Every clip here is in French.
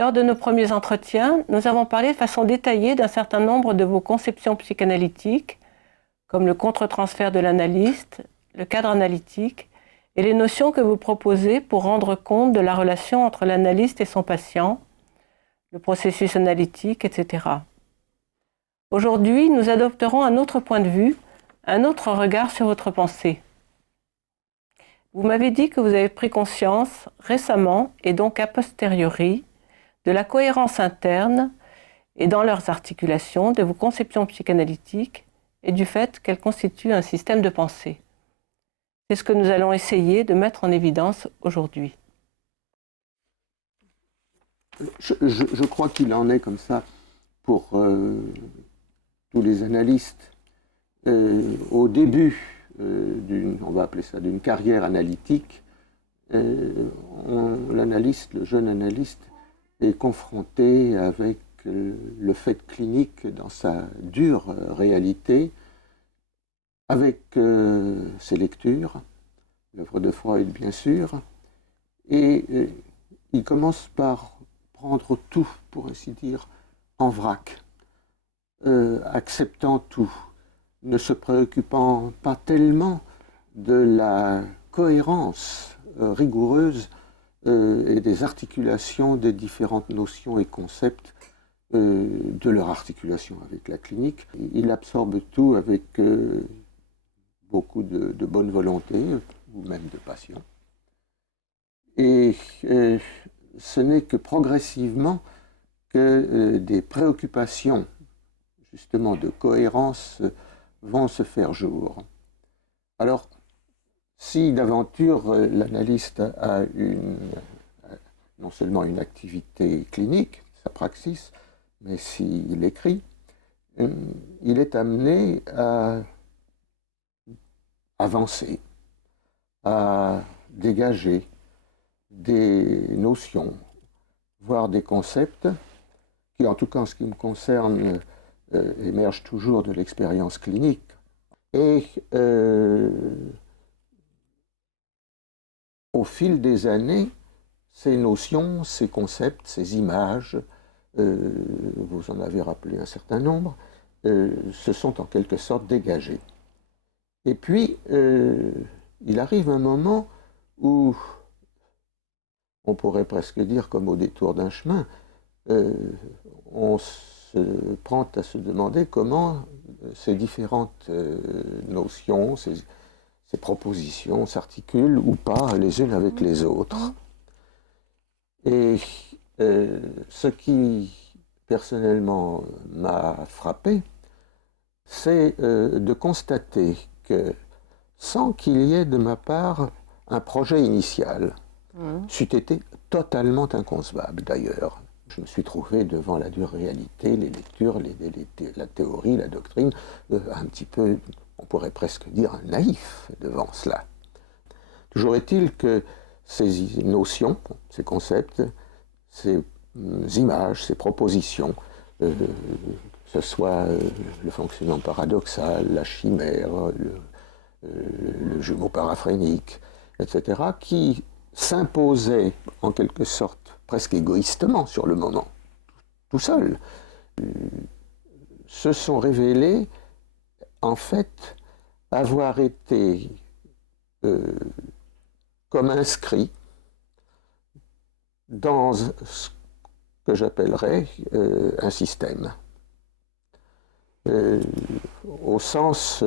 Lors de nos premiers entretiens, nous avons parlé de façon détaillée d'un certain nombre de vos conceptions psychanalytiques, comme le contre-transfert de l'analyste, le cadre analytique, et les notions que vous proposez pour rendre compte de la relation entre l'analyste et son patient, le processus analytique, etc. Aujourd'hui, nous adopterons un autre point de vue, un autre regard sur votre pensée. Vous m'avez dit que vous avez pris conscience récemment, et donc a posteriori, de la cohérence interne et dans leurs articulations de vos conceptions psychanalytiques et du fait qu'elles constituent un système de pensée. C'est ce que nous allons essayer de mettre en évidence aujourd'hui. Je crois qu'il en est comme ça pour tous les analystes. Au début on va appeler ça d'une carrière analytique, l'analyste, le jeune analyste, est confronté avec le fait clinique dans sa dure réalité, avec ses lectures, l'œuvre de Freud bien sûr, et il commence par prendre tout, pour ainsi dire, en vrac, acceptant tout, ne se préoccupant pas tellement de la cohérence rigoureuse et des articulations des différentes notions et concepts de leur articulation avec la clinique. Il absorbe tout avec beaucoup de bonne volonté, ou même de passion. Et ce n'est que progressivement que des préoccupations, justement, de cohérence vont se faire jour. Alors, si d'aventure l'analyste a non seulement une activité clinique, sa praxis, mais s'il écrit, il est amené à avancer, à dégager des notions, voire des concepts qui, en tout cas en ce qui me concerne, émergent toujours de l'expérience clinique. Et au fil des années, ces notions, ces concepts, ces images, vous en avez rappelé un certain nombre, se sont en quelque sorte dégagés. Et puis, il arrive un moment où, on pourrait presque dire comme au détour d'un chemin, on se prend à se demander comment ces différentes notions, ces propositions s'articulent ou pas les unes avec les autres. Et ce qui, personnellement, m'a frappé, c'est de constater que, sans qu'il y ait de ma part un projet initial, c'eût été totalement inconcevable d'ailleurs. Je me suis trouvé devant la dure réalité, les lectures, la théorie, la doctrine, un petit peu, on pourrait presque dire, naïf devant cela. Toujours est-il que ces notions, ces concepts, ces images, ces propositions, que ce soit le fonctionnement paradoxal, la chimère, le jumeau paraphrénique, etc., qui s'imposaient en quelque sorte, presque égoïstement sur le moment, tout seul, se sont révélés en fait avoir été comme inscrits dans ce que j'appellerais un système, au sens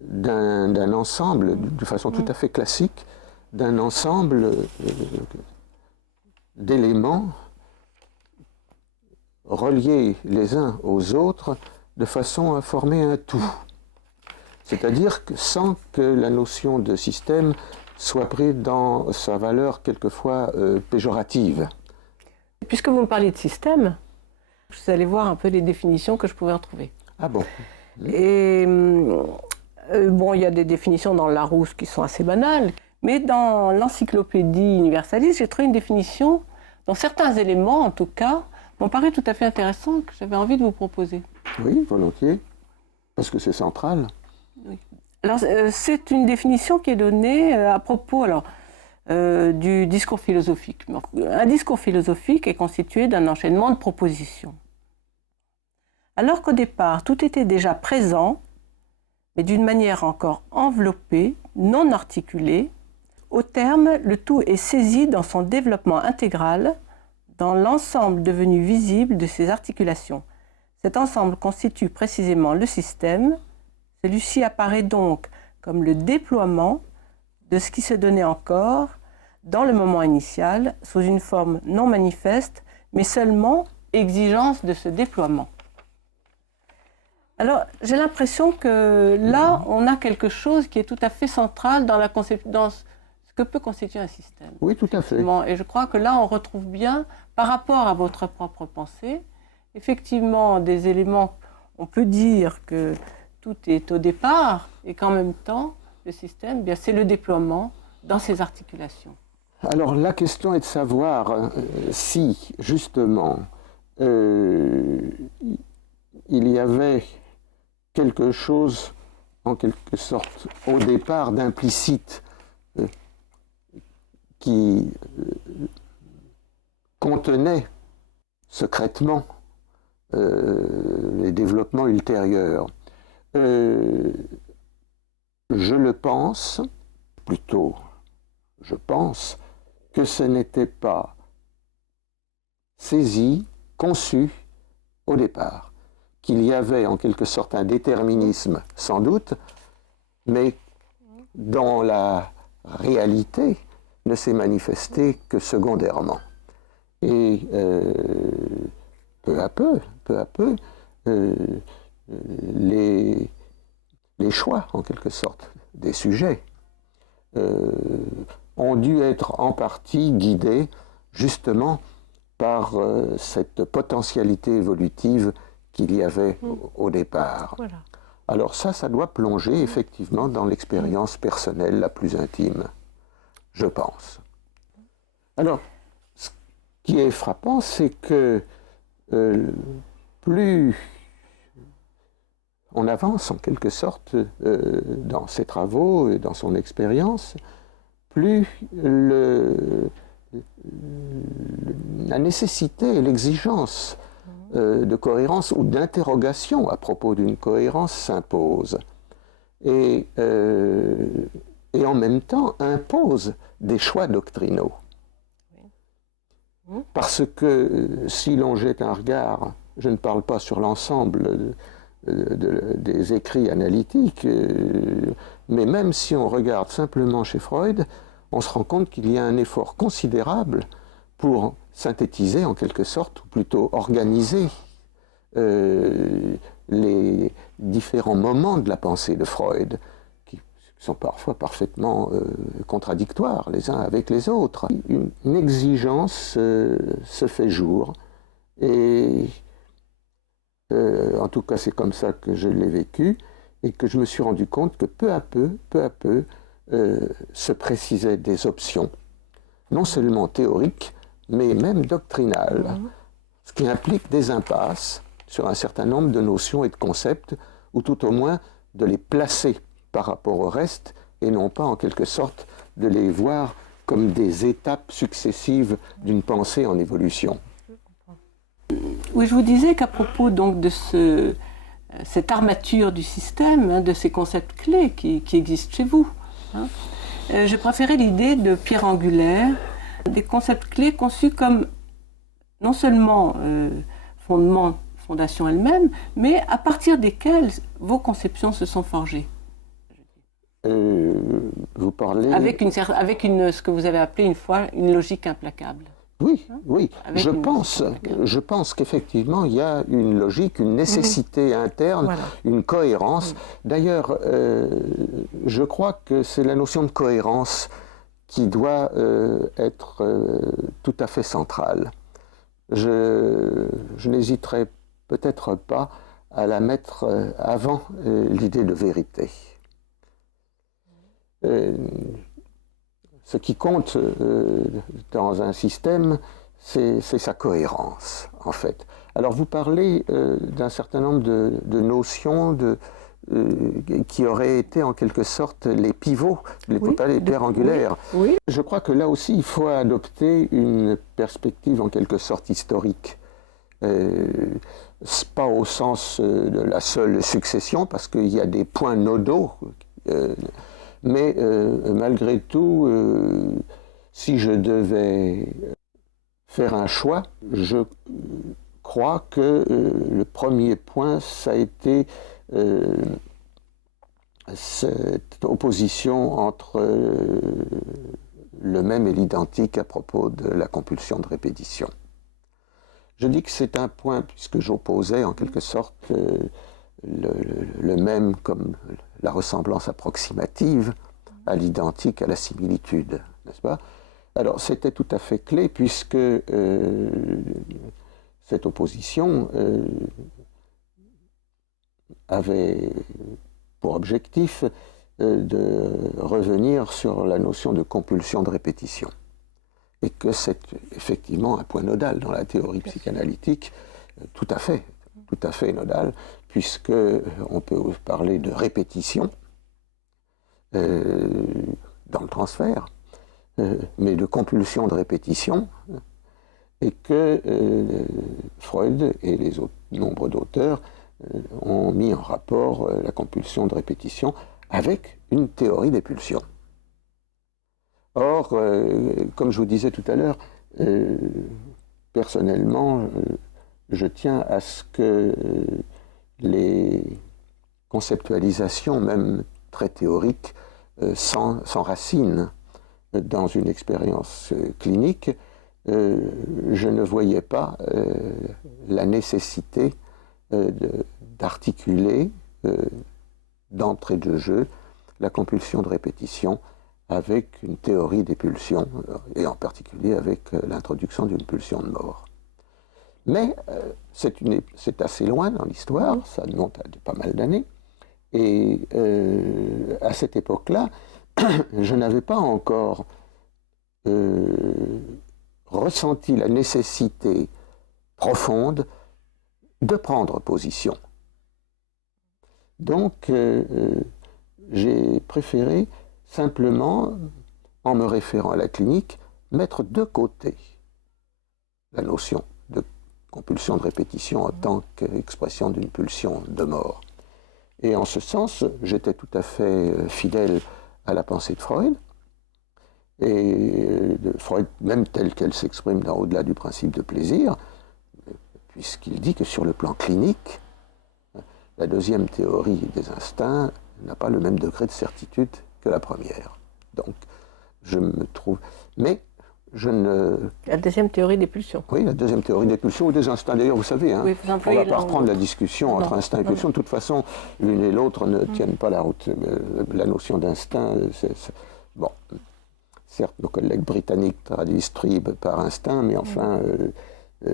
d'un ensemble, de façon tout à fait classique, d'un ensemble d'éléments reliés les uns aux autres de façon à former un tout. C'est-à-dire que sans que la notion de système soit prise dans sa valeur quelquefois péjorative. Puisque vous me parlez de système, je suis allée voir un peu les définitions que je pouvais retrouver. Ah bon? Et bon, il y a des définitions dans le Larousse qui sont assez banales, mais dans l'encyclopédie universaliste, j'ai trouvé une définition dont certains éléments, en tout cas, m'ont paru tout à fait intéressants, que j'avais envie de vous proposer. Oui, volontiers, parce que c'est central. Oui. Alors, c'est une définition qui est donnée à propos, alors, du discours philosophique. Un discours philosophique est constitué d'un enchaînement de propositions. Alors qu'au départ, tout était déjà présent, mais d'une manière encore enveloppée, non articulée, au terme, le tout est saisi dans son développement intégral, dans l'ensemble devenu visible de ses articulations. Cet ensemble constitue précisément le système. Celui-ci apparaît donc comme le déploiement de ce qui se donnait encore dans le moment initial, sous une forme non manifeste, mais seulement exigence de ce déploiement. Alors, j'ai l'impression que là, on a quelque chose qui est tout à fait central dans ce que peut constituer un système. Oui, tout à fait. Et je crois que là, on retrouve bien, par rapport à votre propre pensée, effectivement, des éléments, on peut dire que tout est au départ, et qu'en même temps, le système, bien, c'est le déploiement dans ses articulations. Alors, la question est de savoir si, justement, il y avait quelque chose, en quelque sorte, au départ, d'implicite qui contenait secrètement les développements ultérieurs. Je le pense, plutôt, je pense que ce n'était pas saisi, conçu au départ, qu'il y avait en quelque sorte un déterminisme, sans doute, mais dans la réalité ne s'est manifesté que secondairement. Et peu à peu, les choix, en quelque sorte, des sujets ont dû être en partie guidés justement par cette potentialité évolutive qu'il y avait au départ. Voilà. Alors ça doit plonger effectivement dans l'expérience personnelle la plus intime, je pense. Alors, ce qui est frappant, c'est que plus on avance en quelque sorte dans ses travaux et dans son expérience, plus la nécessité et l'exigence de cohérence ou d'interrogation à propos d'une cohérence s'impose. Et en même temps impose des choix doctrinaux. Parce que si l'on jette un regard, je ne parle pas sur l'ensemble des écrits analytiques, mais même si on regarde simplement chez Freud, on se rend compte qu'il y a un effort considérable pour synthétiser en quelque sorte, ou plutôt organiser les différents moments de la pensée de Freud, qui sont parfois parfaitement contradictoires les uns avec les autres. Une exigence se fait jour, et en tout cas c'est comme ça que je l'ai vécu, et que je me suis rendu compte que peu à peu, se précisaient des options, non seulement théoriques, mais même doctrinales, ce qui implique des impasses sur un certain nombre de notions et de concepts, ou tout au moins de les placer par rapport au reste, et non pas en quelque sorte de les voir comme des étapes successives d'une pensée en évolution. Oui, je vous disais qu'à propos donc de cette armature du système, de ces concepts clés qui existent chez vous, je préférais l'idée de pierre angulaire, des concepts clés conçus comme non seulement fondation elle-même, mais à partir desquels vos conceptions se sont forgées. Vous parlez... Avec ce que vous avez appelé une fois une logique implacable. Oui, je pense qu'effectivement il y a une logique, une nécessité interne, voilà, une cohérence. D'ailleurs, je crois que c'est la notion de cohérence qui doit être tout à fait centrale. Je n'hésiterai peut-être pas à la mettre avant l'idée de vérité. Ce qui compte dans un système, c'est sa cohérence, en fait. Alors, vous parlez d'un certain nombre de notions, qui auraient été en quelque sorte les pivots, les pierres angulaires. Oui. Je crois que là aussi, il faut adopter une perspective en quelque sorte historique. Pas au sens de la seule succession, parce qu'il y a des points nodaux, mais malgré tout, si je devais faire un choix, je crois que le premier point, ça a été cette opposition entre le même et l'identique à propos de la compulsion de répétition. Je dis que c'est un point, puisque j'opposais en quelque sorte le même comme la ressemblance approximative à l'identique, à la similitude, n'est-ce pas? Alors c'était tout à fait clé, puisque cette opposition avait pour objectif de revenir sur la notion de compulsion de répétition. Et que c'est effectivement un point nodal dans la théorie psychanalytique, tout à fait nodal, puisque on peut parler de répétition dans le transfert, mais de compulsion de répétition, et que Freud et les autres nombre d'auteurs ont mis en rapport la compulsion de répétition avec une théorie des pulsions. Or, comme je vous disais tout à l'heure, personnellement, je tiens à ce que les conceptualisations, même très théoriques, s'enracinent dans une expérience clinique. Je ne voyais pas la nécessité d'articuler d'entrée de jeu la compulsion de répétition avec une théorie des pulsions, et en particulier avec l'introduction d'une pulsion de mort. Mais c'est assez loin dans l'histoire, ça monte à pas mal d'années, et à cette époque-là, je n'avais pas encore ressenti la nécessité profonde de prendre position. Donc, j'ai préféré simplement, en me référant à la clinique, mettre de côté la notion de compulsion de répétition en tant qu'expression d'une pulsion de mort. Et en ce sens, j'étais tout à fait fidèle à la pensée de Freud, et de Freud même telle qu'elle s'exprime au-delà du principe de plaisir, puisqu'il dit que sur le plan clinique, la deuxième théorie des instincts n'a pas le même degré de certitude que la première. Donc, je me trouve... Mais je ne... La deuxième théorie des pulsions. Oui, la deuxième théorie des pulsions ou des instincts. D'ailleurs, vous savez, hein, oui, on ne va pas reprendre la discussion entre instinct et pulsion. De toute façon, l'une et l'autre ne tiennent pas la route. La notion d'instinct, bon, certes, nos collègues britanniques traduisent Tribe par instinct, mais enfin, il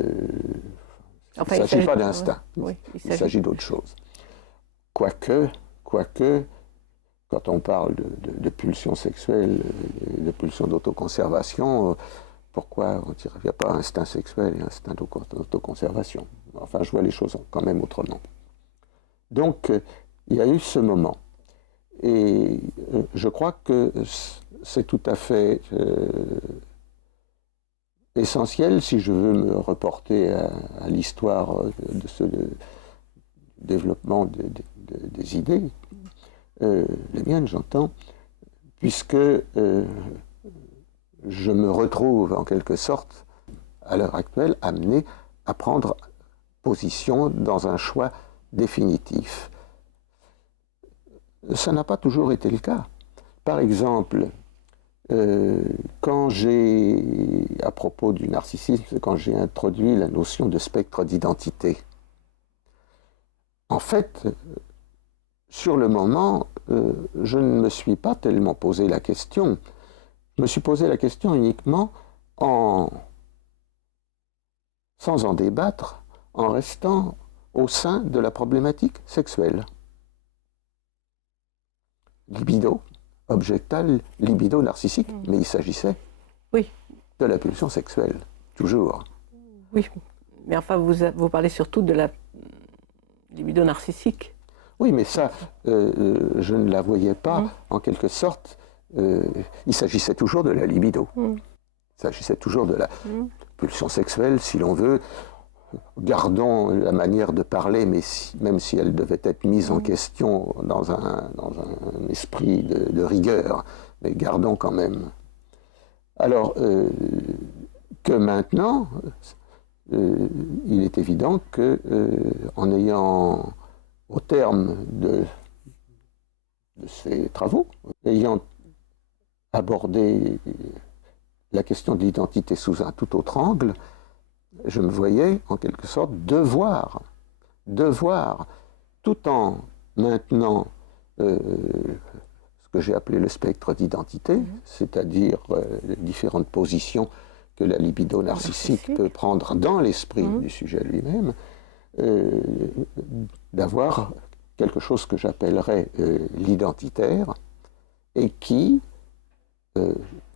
ne s'agit pas d'instinct. Oui, il s'agit d'autre chose. Quoique, quand on parle de pulsions sexuelles, de pulsions d'autoconservation, pourquoi on ne dirait pas instinct sexuel et instinct d'autoconservation? Enfin, je vois les choses quand même autrement. Donc, il y a eu ce moment. Et je crois que c'est tout à fait essentiel, si je veux me reporter à l'histoire de ce développement des idées, les miennes j'entends, puisque je me retrouve en quelque sorte, à l'heure actuelle, amené à prendre position dans un choix définitif. Ça n'a pas toujours été le cas. Par exemple, quand à propos du narcissisme, quand j'ai introduit la notion de spectre d'identité, en fait, sur le moment, je ne me suis pas tellement posé la question. Je me suis posé la question uniquement sans en débattre, en restant au sein de la problématique sexuelle. Libido, objectal, libido narcissique, mais il s'agissait de la pulsion sexuelle, toujours. Oui, mais enfin, vous parlez surtout de la libido narcissique. Oui, mais ça, je ne la voyais pas, en quelque sorte. Il s'agissait toujours de la libido. Il s'agissait toujours de la pulsion sexuelle, si l'on veut. Gardons la manière de parler, mais même si elle devait être mise en question dans un esprit de rigueur, mais gardons quand même. Alors que maintenant, il est évident que, en ayant, au terme de ces travaux, ayant abordé la question de l'identité sous un tout autre angle, je me voyais en quelque sorte devoir, tout en maintenant ce que j'ai appelé le spectre d'identité, c'est-à-dire les différentes positions que la libido narcissique peut prendre dans l'esprit du sujet lui-même, d'avoir quelque chose que j'appellerais l'identitaire et qui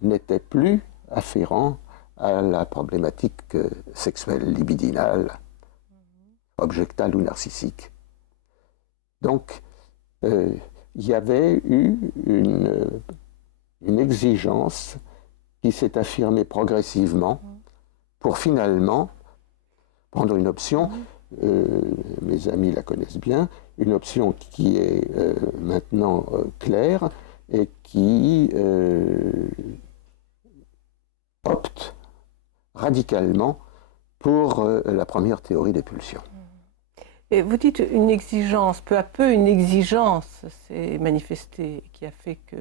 n'était plus afférent à la problématique sexuelle libidinale, objectale ou narcissique. Donc, il y avait eu une exigence qui s'est affirmée progressivement pour finalement prendre une option, mes amis la connaissent bien, une option qui est maintenant claire et qui opte radicalement pour la première théorie des pulsions. Et vous dites une exigence, peu à peu une exigence s'est manifestée, qui a fait que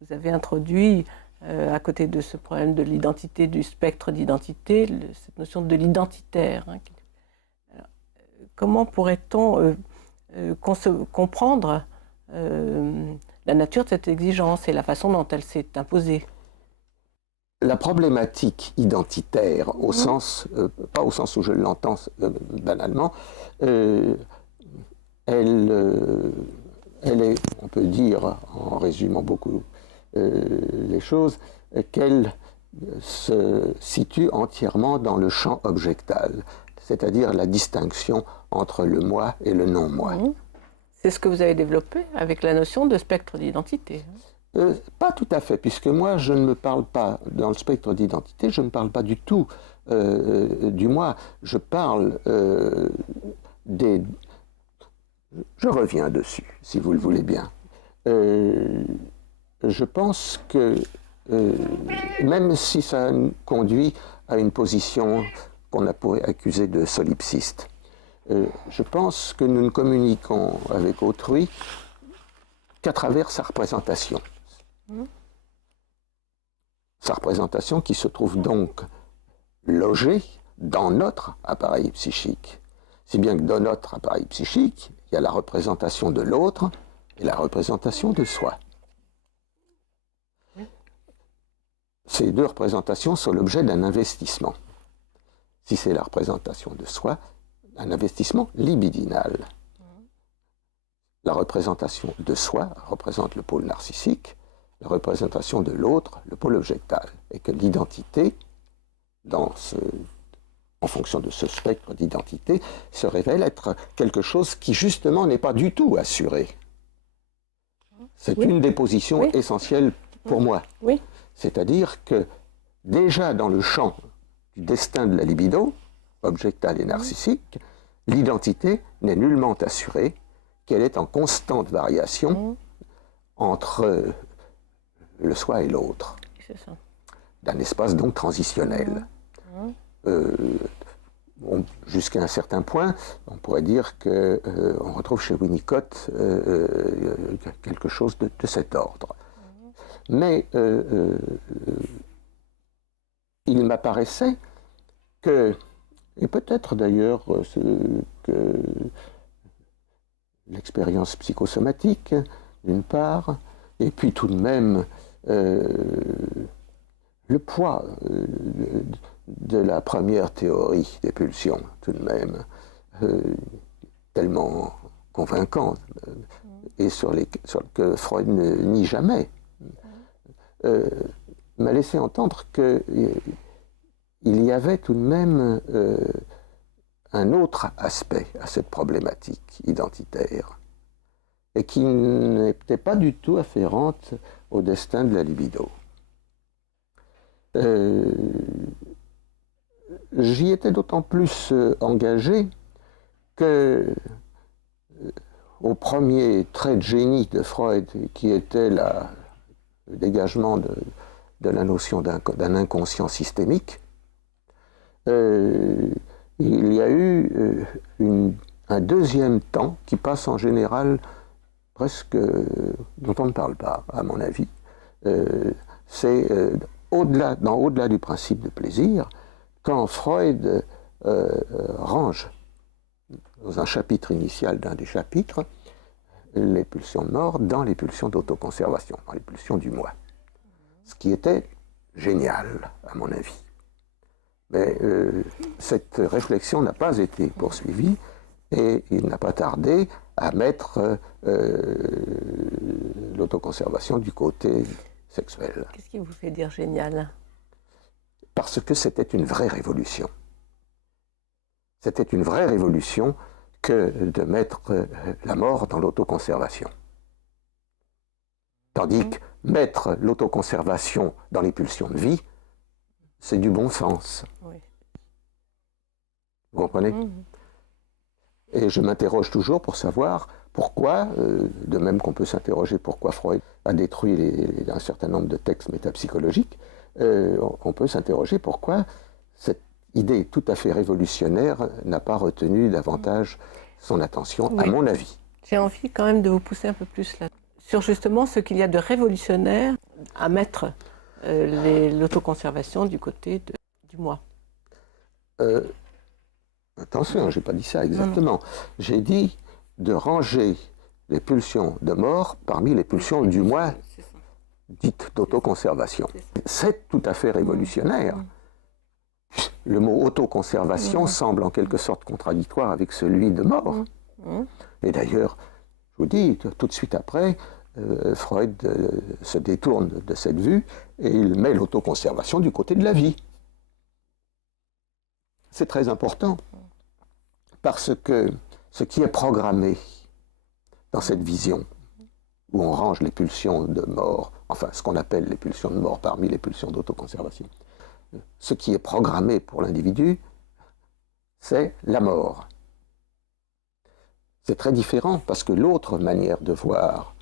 vous avez introduit, à côté de ce problème de l'identité, du spectre d'identité, cette notion de l'identitaire. Hein. Alors, comment pourrait-on comprendre la nature de cette exigence et la façon dont elle s'est imposée? La problématique identitaire, au sens, pas au sens où je l'entends banalement, elle est, on peut dire, en résumant beaucoup les choses, qu'elle se situe entièrement dans le champ objectal, c'est-à-dire la distinction entre le moi et le non-moi. C'est ce que vous avez développé avec la notion de spectre d'identité. Pas tout à fait, puisque moi, je ne me parle pas, dans le spectre d'identité, je ne parle pas du tout du moi. Je parle des... Je reviens dessus, si vous le voulez bien. Je pense que, même si ça conduit à une position qu'on a pourrait accuser de solipsiste, je pense que nous ne communiquons avec autrui qu'à travers sa représentation. Sa représentation qui se trouve donc logée dans notre appareil psychique. Si bien que dans notre appareil psychique, il y a la représentation de l'autre et la représentation de soi. Ces deux représentations sont l'objet d'un investissement. Si c'est la représentation de soi, un investissement libidinal. La représentation de soi représente le pôle narcissique, la représentation de l'autre, le pôle objectal. Et que l'identité, en fonction de ce spectre d'identité, se révèle être quelque chose qui justement n'est pas du tout assuré. C'est une des positions essentielles pour moi. C'est-à-dire que déjà dans le champ du destin de la libido, objectale et narcissique, l'identité n'est nullement assurée, qu'elle est en constante variation entre le soi et l'autre, d'un espace donc transitionnel. Jusqu'à un certain point, on pourrait dire qu'on retrouve chez Winnicott quelque chose de cet ordre. Mais il m'apparaissait que, et peut-être d'ailleurs que l'expérience psychosomatique, d'une part, et puis tout de même le poids de la première théorie des pulsions, tout de même, tellement convaincante, et sur que Freud ne nie jamais, m'a laissé entendre qu'il y avait tout de même un autre aspect à cette problématique identitaire. et qui n'était pas du tout afférente au destin de la libido. J'y étais d'autant plus engagé que au premier trait de génie de Freud, qui était le dégagement de la notion d'un inconscient systémique, il y a eu un deuxième temps qui passe en général presque dont on ne parle pas, à mon avis. C'est au-delà du principe de plaisir, quand Freud range dans un chapitre initial d'un des chapitres les pulsions de mort dans les pulsions d'autoconservation, dans les pulsions du moi. Ce qui était génial, à mon avis. Mais cette réflexion n'a pas été poursuivie et il n'a pas tardé à mettre l'autoconservation du côté sexuel. Qu'est-ce qui vous fait dire génial? Parce que c'était une vraie révolution. C'était une vraie révolution que de mettre la mort dans l'autoconservation. Tandis que mettre l'autoconservation dans les pulsions de vie, c'est du bon sens. Oui. Vous comprenez? Et je m'interroge toujours pour savoir pourquoi, de même qu'on peut s'interroger pourquoi Freud a détruit un certain nombre de textes métapsychologiques, on peut s'interroger pourquoi cette idée tout à fait révolutionnaire n'a pas retenu davantage son attention, oui, à mon avis. J'ai envie quand même de vous pousser un peu plus là sur justement ce qu'il y a de révolutionnaire à mettre l'autoconservation du côté du moi. Attention, je n'ai pas dit ça exactement. J'ai dit de ranger les pulsions de mort parmi les pulsions du moi dites d'autoconservation. C'est tout à fait révolutionnaire. Le mot autoconservation semble en quelque sorte contradictoire avec celui de mort. Et d'ailleurs, je vous dis, tout de suite après, Freud se détourne de cette vue et il met l'autoconservation du côté de la vie. C'est très important, parce que ce qui est programmé dans cette vision, où on range les pulsions de mort, enfin ce qu'on appelle les pulsions de mort parmi les pulsions d'autoconservation, ce qui est programmé pour l'individu, c'est la mort. C'est très différent parce que l'autre manière de voir,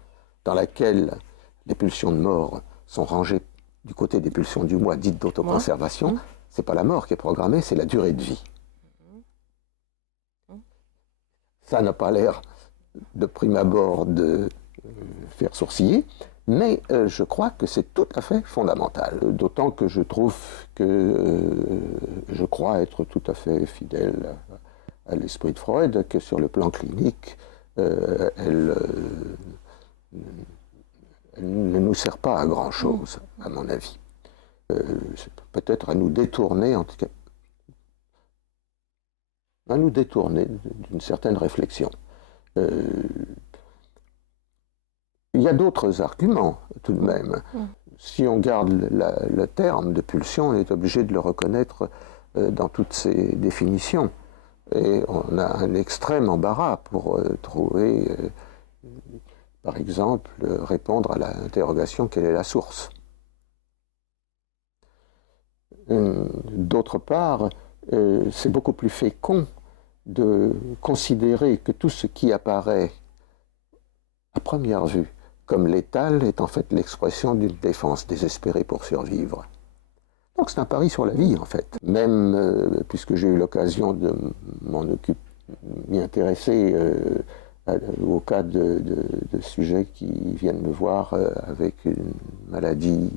dans laquelle les pulsions de mort sont rangées du côté des pulsions du moi dites d'autoconservation, c'est pas la mort qui est programmée, c'est la durée de vie. Ça n'a pas l'air de prime abord de faire sourciller, mais je crois que c'est tout à fait fondamental. D'autant que je trouve que je crois être tout à fait fidèle à l'esprit de Freud, que sur le plan clinique, elle ne nous sert pas à grand-chose, à mon avis. Peut-être à nous détourner, en tout cas, à nous détourner d'une certaine réflexion. Il y a d'autres arguments, tout de même. Si on garde le terme de pulsion, on est obligé de le reconnaître dans toutes ses définitions. Et on a un extrême embarras pour trouver, par exemple, répondre à l'interrogation « quelle est la source ?» D'autre part, c'est beaucoup plus fécond de considérer que tout ce qui apparaît à première vue comme létal est en fait l'expression d'une défense désespérée pour survivre. Donc c'est un pari sur la vie en fait. Même puisque j'ai eu l'occasion de m'y intéresser au cas de sujets qui viennent me voir avec une maladie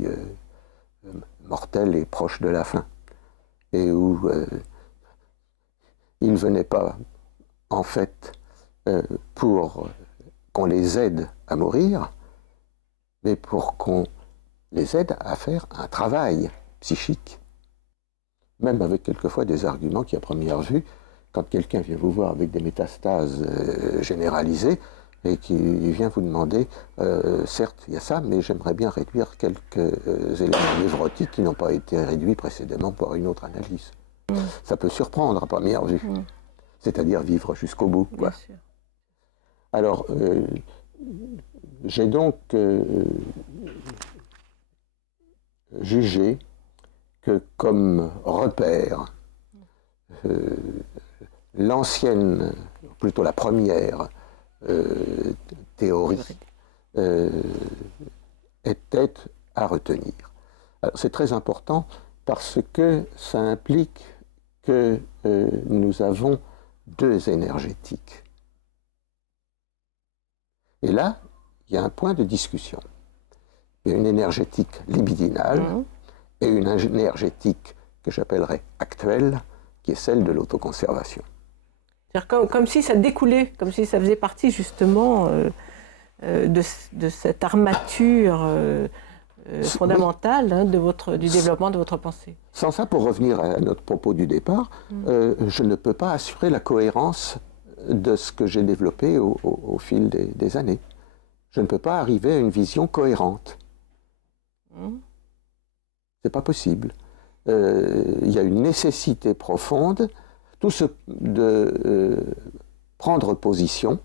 mortelle et proche de la fin, et où ils ne venaient pas en fait pour qu'on les aide à mourir, mais pour qu'on les aide à faire un travail psychique, même avec quelquefois des arguments qui, à première vue, quand quelqu'un vient vous voir avec des métastases généralisées et qui vient vous demander, certes, il y a ça, mais j'aimerais bien réduire quelques éléments névrotiques qui n'ont pas été réduits précédemment par une autre analyse. Ça peut surprendre à première vue, c'est-à-dire vivre jusqu'au bout, quoi. Alors, j'ai donc jugé que comme repère, l'ancienne, plutôt la première théorie était à retenir. Alors c'est très important parce que ça implique que nous avons deux énergétiques. Et là, il y a un point de discussion. Il y a une énergétique libidinale et une énergétique que j'appellerais actuelle, qui est celle de l'autoconservation. C'est-à-dire comme si ça découlait, comme si ça faisait partie justement de cette armature fondamentale du développement de votre pensée. Sans ça, pour revenir à notre propos du départ, je ne peux pas assurer la cohérence de ce que j'ai développé au fil des années. Je ne peux pas arriver à une vision cohérente. C'est pas possible. Il y a une nécessité profonde de prendre position,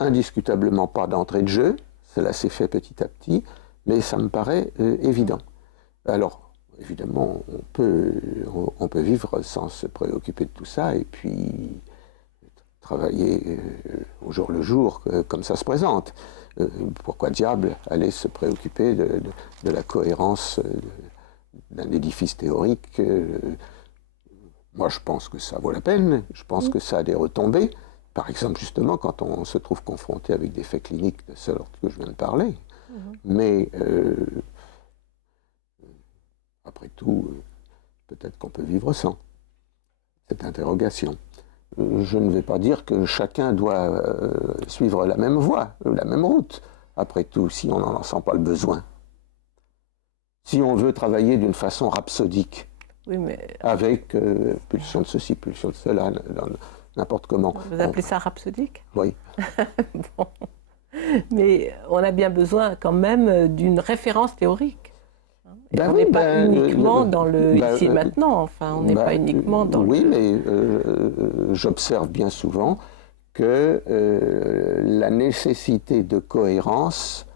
indiscutablement pas d'entrée de jeu, cela s'est fait petit à petit, mais ça me paraît évident. Alors, évidemment, on peut vivre sans se préoccuper de tout ça et puis travailler au jour le jour comme ça se présente. Pourquoi diable aller se préoccuper de la cohérence d'un édifice théorique? Moi, je pense que ça vaut la peine, je pense que ça a des retombées. Par exemple, justement, quand on se trouve confronté avec des faits cliniques de ce que je viens de parler. Mais, après tout, peut-être qu'on peut vivre sans cette interrogation. Je ne vais pas dire que chacun doit suivre la même voie, la même route. Après tout, si on n'en sent pas le besoin. Si on veut travailler d'une façon rhapsodique, avec pulsion de ceci, pulsion de cela, n'importe comment. Vous appelez ça rhapsodique? Oui. Bon. Mais on a bien besoin quand même d'une référence théorique. On n'est pas uniquement dans le ici et maintenant, enfin, on n'est pas uniquement dans oui, mais j'observe bien souvent que la nécessité de cohérence,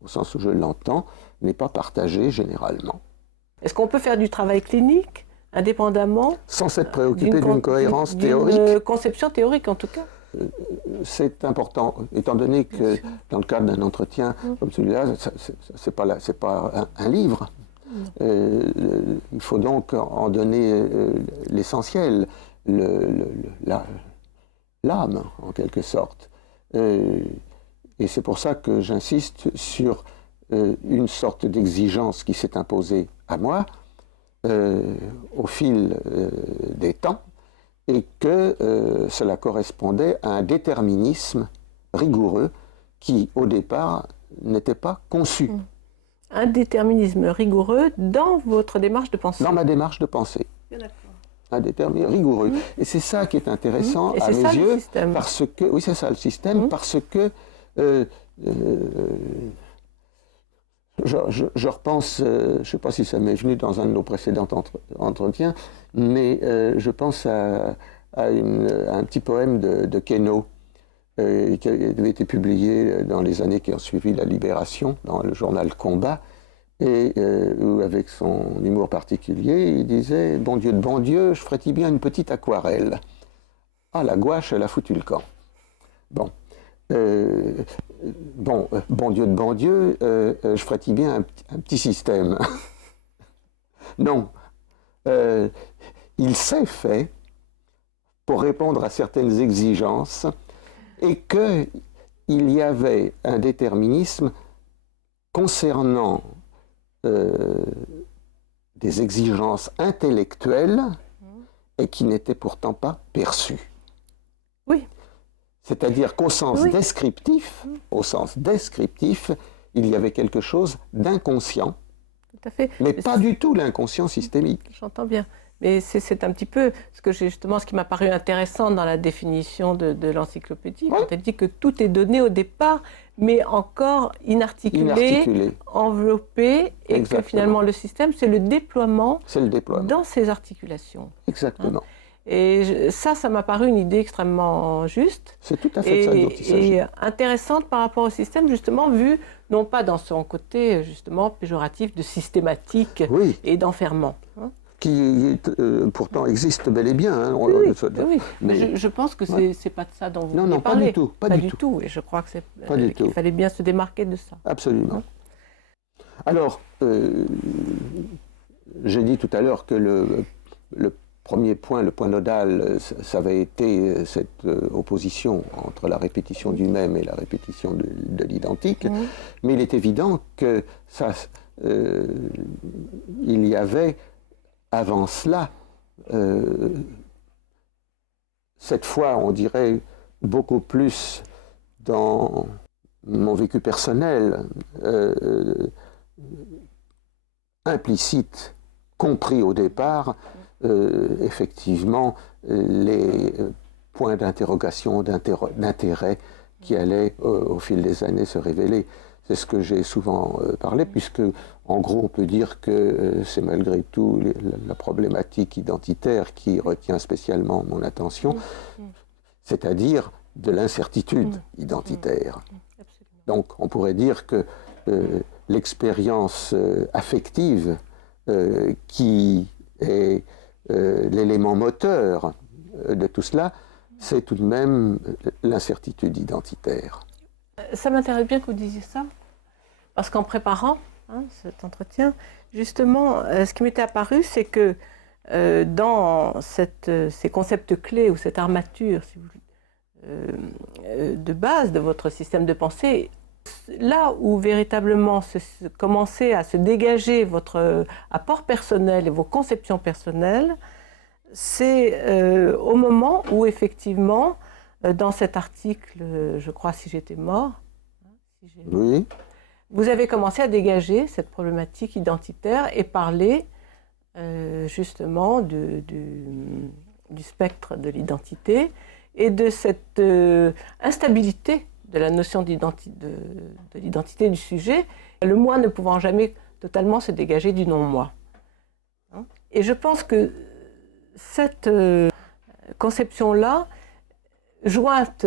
au sens où je l'entends, n'est pas partagée généralement. Est-ce qu'on peut faire du travail clinique indépendamment? Sans s'être préoccupé d'une cohérence théorique? D'une conception théorique en tout cas. C'est important, étant donné que dans le cadre d'un entretien comme celui-là, c'est pas un livre. Il faut donc en donner l'essentiel, l'âme en quelque sorte. Et c'est pour ça que j'insiste sur une sorte d'exigence qui s'est imposée à moi au fil des temps, et que cela correspondait à un déterminisme rigoureux qui, au départ, n'était pas conçu. Un déterminisme rigoureux dans votre démarche de pensée? Dans ma démarche de pensée. Un déterminisme rigoureux. Et c'est ça qui est intéressant à mes yeux, parce que, oui, c'est ça le système, parce que je repense, je ne sais pas si ça m'est venu dans un de nos précédents entretiens, mais je pense à un petit poème de Queneau qui avait été publié dans les années qui ont suivi la Libération, dans le journal Combat, et où, avec son humour particulier, il disait « Bon Dieu de bon Dieu, je ferais-t-il bien une petite aquarelle ?» Ah, la gouache, elle a foutu le camp. Bon. Bon Dieu de bon Dieu, je ferais-il bien un petit système? Non. Il s'est fait pour répondre à certaines exigences et qu'il y avait un déterminisme concernant des exigences intellectuelles et qui n'étaient pourtant pas perçues. Oui. C'est-à-dire qu'au sens descriptif, il y avait quelque chose d'inconscient, mais pas du tout l'inconscient systémique. J'entends bien. Mais c'est un petit peu ce qui m'a paru intéressant dans la définition de l'encyclopédie, quand elle dit que tout est donné au départ, mais encore inarticulé, enveloppé, et que finalement le système, c'est le déploiement dans ces articulations. Exactement. Et ça m'a paru une idée extrêmement juste. C'est tout à fait ça dont il s'agit. Et intéressante par rapport au système, justement, vu non pas dans son côté, justement, péjoratif de systématique et d'enfermement. Qui pourtant existe bel et bien. Hein, oui. Mais je pense que c'est pas de ça dont vous voulez parler. Pas du tout. Pas du tout. Et je crois que qu'il fallait bien se démarquer de ça. Absolument. Alors, j'ai dit tout à l'heure que le premier point, le point nodal, ça avait été cette opposition entre la répétition du même et la répétition de l'identique. Mais il est évident que ça, il y avait avant cela, cette fois, on dirait, beaucoup plus dans mon vécu personnel, implicite, compris au départ, effectivement, les points d'interrogation, d'intérêt qui allaient, au fil des années, se révéler. C'est ce que j'ai souvent parlé, puisque, en gros, on peut dire que c'est malgré tout la problématique identitaire qui retient spécialement mon attention, c'est-à-dire de l'incertitude identitaire. Donc, on pourrait dire que l'expérience affective qui est l'élément moteur de tout cela, c'est tout de même l'incertitude identitaire. Ça m'intéresse bien que vous disiez ça, parce qu'en préparant cet entretien, justement, ce qui m'était apparu, c'est que dans ces concepts clés ou cette armature si vous, de base de votre système de pensée, là où véritablement commençait à se dégager votre apport personnel et vos conceptions personnelles, c'est au moment où effectivement, dans cet article, je crois, Si j'étais mort, oui. Vous avez commencé à dégager cette problématique identitaire et parler justement du spectre de l'identité et de cette instabilité de la notion de l'identité du sujet, le moi ne pouvant jamais totalement se dégager du non-moi. Et je pense que cette conception-là, jointe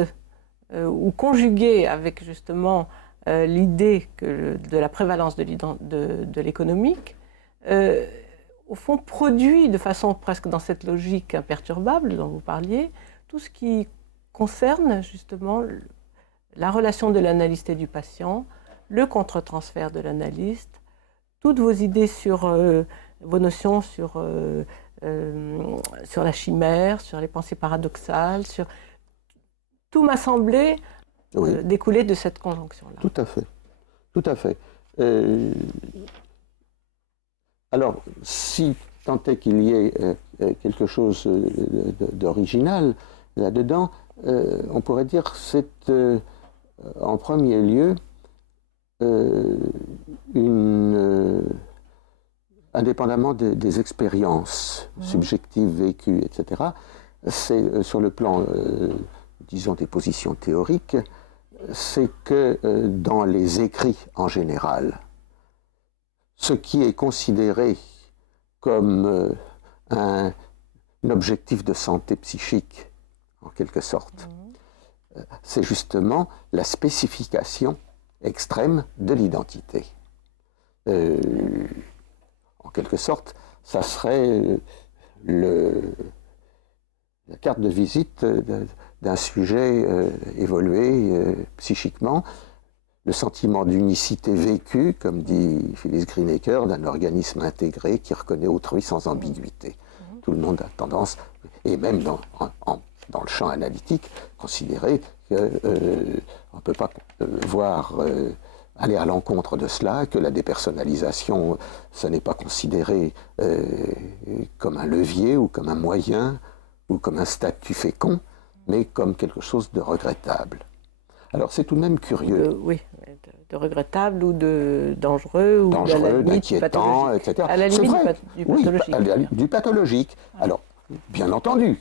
ou conjuguée avec justement l'idée de la prévalence de l'économique, au fond produit de façon presque dans cette logique imperturbable dont vous parliez, tout ce qui concerne justement la relation de l'analyste et du patient, le contre-transfert de l'analyste, toutes vos idées sur vos notions sur la chimère, sur les pensées paradoxales, sur... Tout m'a semblé découler de cette conjonction-là. Tout à fait. Tout à fait. Alors, si tant est qu'il y ait quelque chose d'original là-dedans, on pourrait dire que c'est en premier lieu indépendamment des expériences subjectives vécues, etc., c'est sur le plan, disons, des positions théoriques, c'est que dans les écrits en général, ce qui est considéré comme un objectif de santé psychique, en quelque sorte, c'est justement la spécification extrême de l'identité. En quelque sorte, ça serait la carte de visite d'un sujet évolué psychiquement, le sentiment d'unicité vécue, comme dit Phyllis Greenacre, d'un organisme intégré qui reconnaît autrui sans ambiguïté. Tout le monde a tendance, et même dans le champ analytique, considérer qu'on ne peut pas aller à l'encontre de cela, que la dépersonnalisation, ce n'est pas considéré comme un levier ou comme un moyen ou comme un statut fécond, mais comme quelque chose de regrettable. Alors c'est tout de même curieux. Oui, de regrettable ou de dangereux, ou d'inquiétant, etc. À la limite du pathologique. Oui, du pathologique. Alors, bien entendu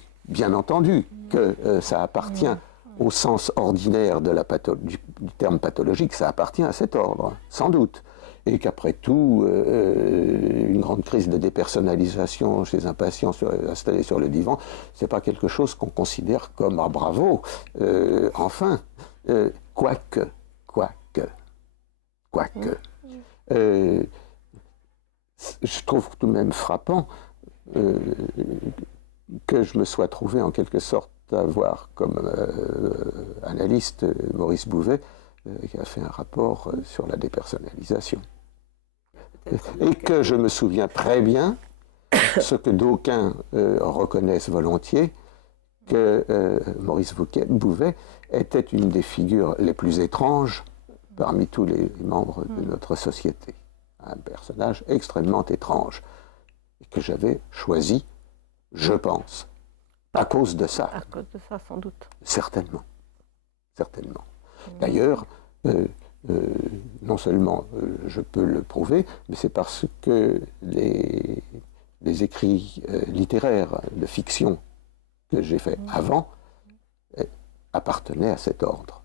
que ça appartient au sens ordinaire du terme pathologique, ça appartient à cet ordre, sans doute. et qu'après tout, une grande crise de dépersonnalisation chez un patient installé sur le divan, c'est pas quelque chose qu'on considère comme ah bravo, enfin, quoique. Je trouve tout de même frappant que je me sois trouvé en quelque sorte à voir comme analyste Maurice Bouvet, qui a fait un rapport sur la dépersonnalisation. Et que je me souviens très bien, ce que d'aucuns reconnaissent volontiers, que Maurice Bouvet était une des figures les plus étranges parmi tous les membres de notre société. Un personnage extrêmement étrange, que j'avais choisi, je pense, à cause de ça. À cause de ça, sans doute. Certainement. Certainement. D'ailleurs, non seulement je peux le prouver, mais c'est parce que les écrits littéraires de fiction que j'ai faits avant appartenaient à cet ordre.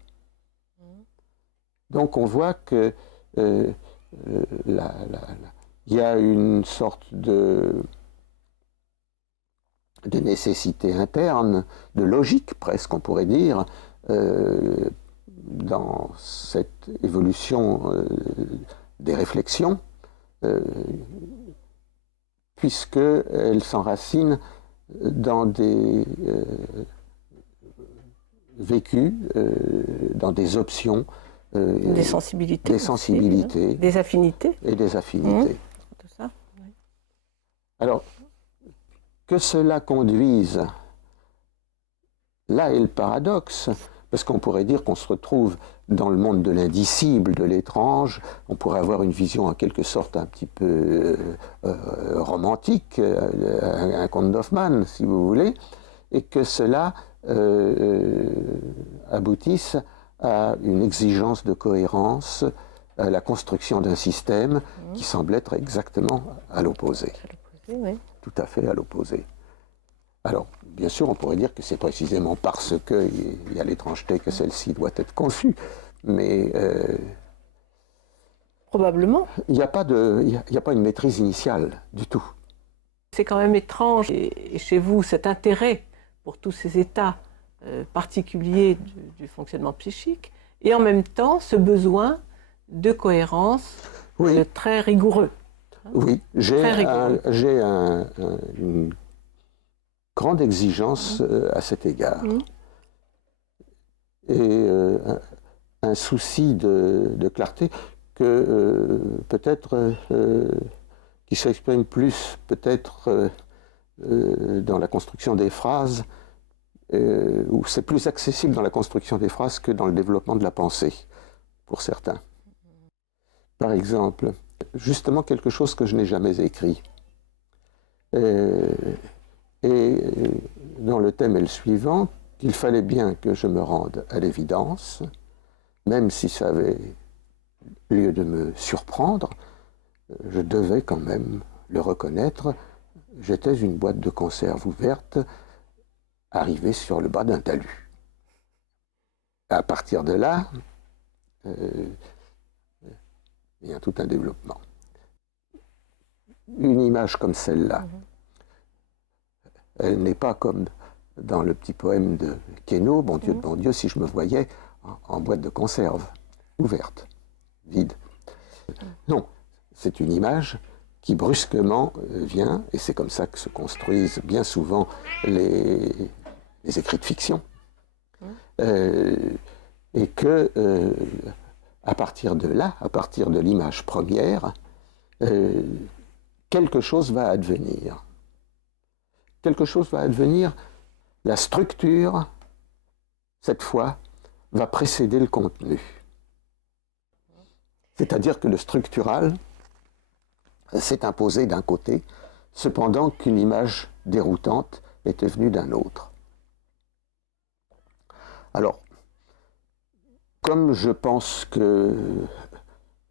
Donc on voit que il y a une sorte de nécessité interne, de logique presque, on pourrait dire, dans cette évolution des réflexions, puisqu'elle s'enracine dans des vécus, dans des options, des sensibilités, aussi, des affinités. Et des affinités. Tout ça, oui. Alors, que cela conduise, là est le paradoxe, parce qu'on pourrait dire qu'on se retrouve dans le monde de l'indicible, de l'étrange, on pourrait avoir une vision en quelque sorte un petit peu romantique, un conte d'Hoffmann, si vous voulez, et que cela aboutisse à une exigence de cohérence, à la construction d'un système qui semble être exactement à l'opposé. Oui. Tout à fait à l'opposé. Alors, bien sûr, on pourrait dire que c'est précisément parce qu'il y a l'étrangeté que celle-ci doit être conçue, mais probablement. Il n'y a pas une maîtrise initiale du tout. C'est quand même étrange, et chez vous, cet intérêt pour tous ces états particuliers du fonctionnement psychique, et en même temps, ce besoin de cohérence très rigoureux. Oui, j'ai une grande exigence à cet égard. Et un souci de clarté que peut-être qui s'exprime plus peut-être dans la construction des phrases, où c'est plus accessible dans la construction des phrases que dans le développement de la pensée, pour certains. Par exemple, justement quelque chose que je n'ai jamais écrit. Et dont le thème est le suivant, qu'il fallait bien que je me rende à l'évidence, même si ça avait lieu de me surprendre, je devais quand même le reconnaître, j'étais une boîte de conserve ouverte, arrivée sur le bas d'un talus. À partir de là, il y a tout un développement. Une image comme celle-là, elle n'est pas comme dans le petit poème de Queneau, bon Dieu, si je me voyais en boîte de conserve, ouverte, vide. Non, c'est une image qui brusquement vient, et c'est comme ça que se construisent bien souvent les écrits de fiction, et que à partir de là, à partir de l'image première, quelque chose va advenir. Quelque chose va advenir, la structure, cette fois, va précéder le contenu. C'est-à-dire que le structural s'est imposé d'un côté, cependant qu'une image déroutante était venue d'un autre. Alors, comme je pense que,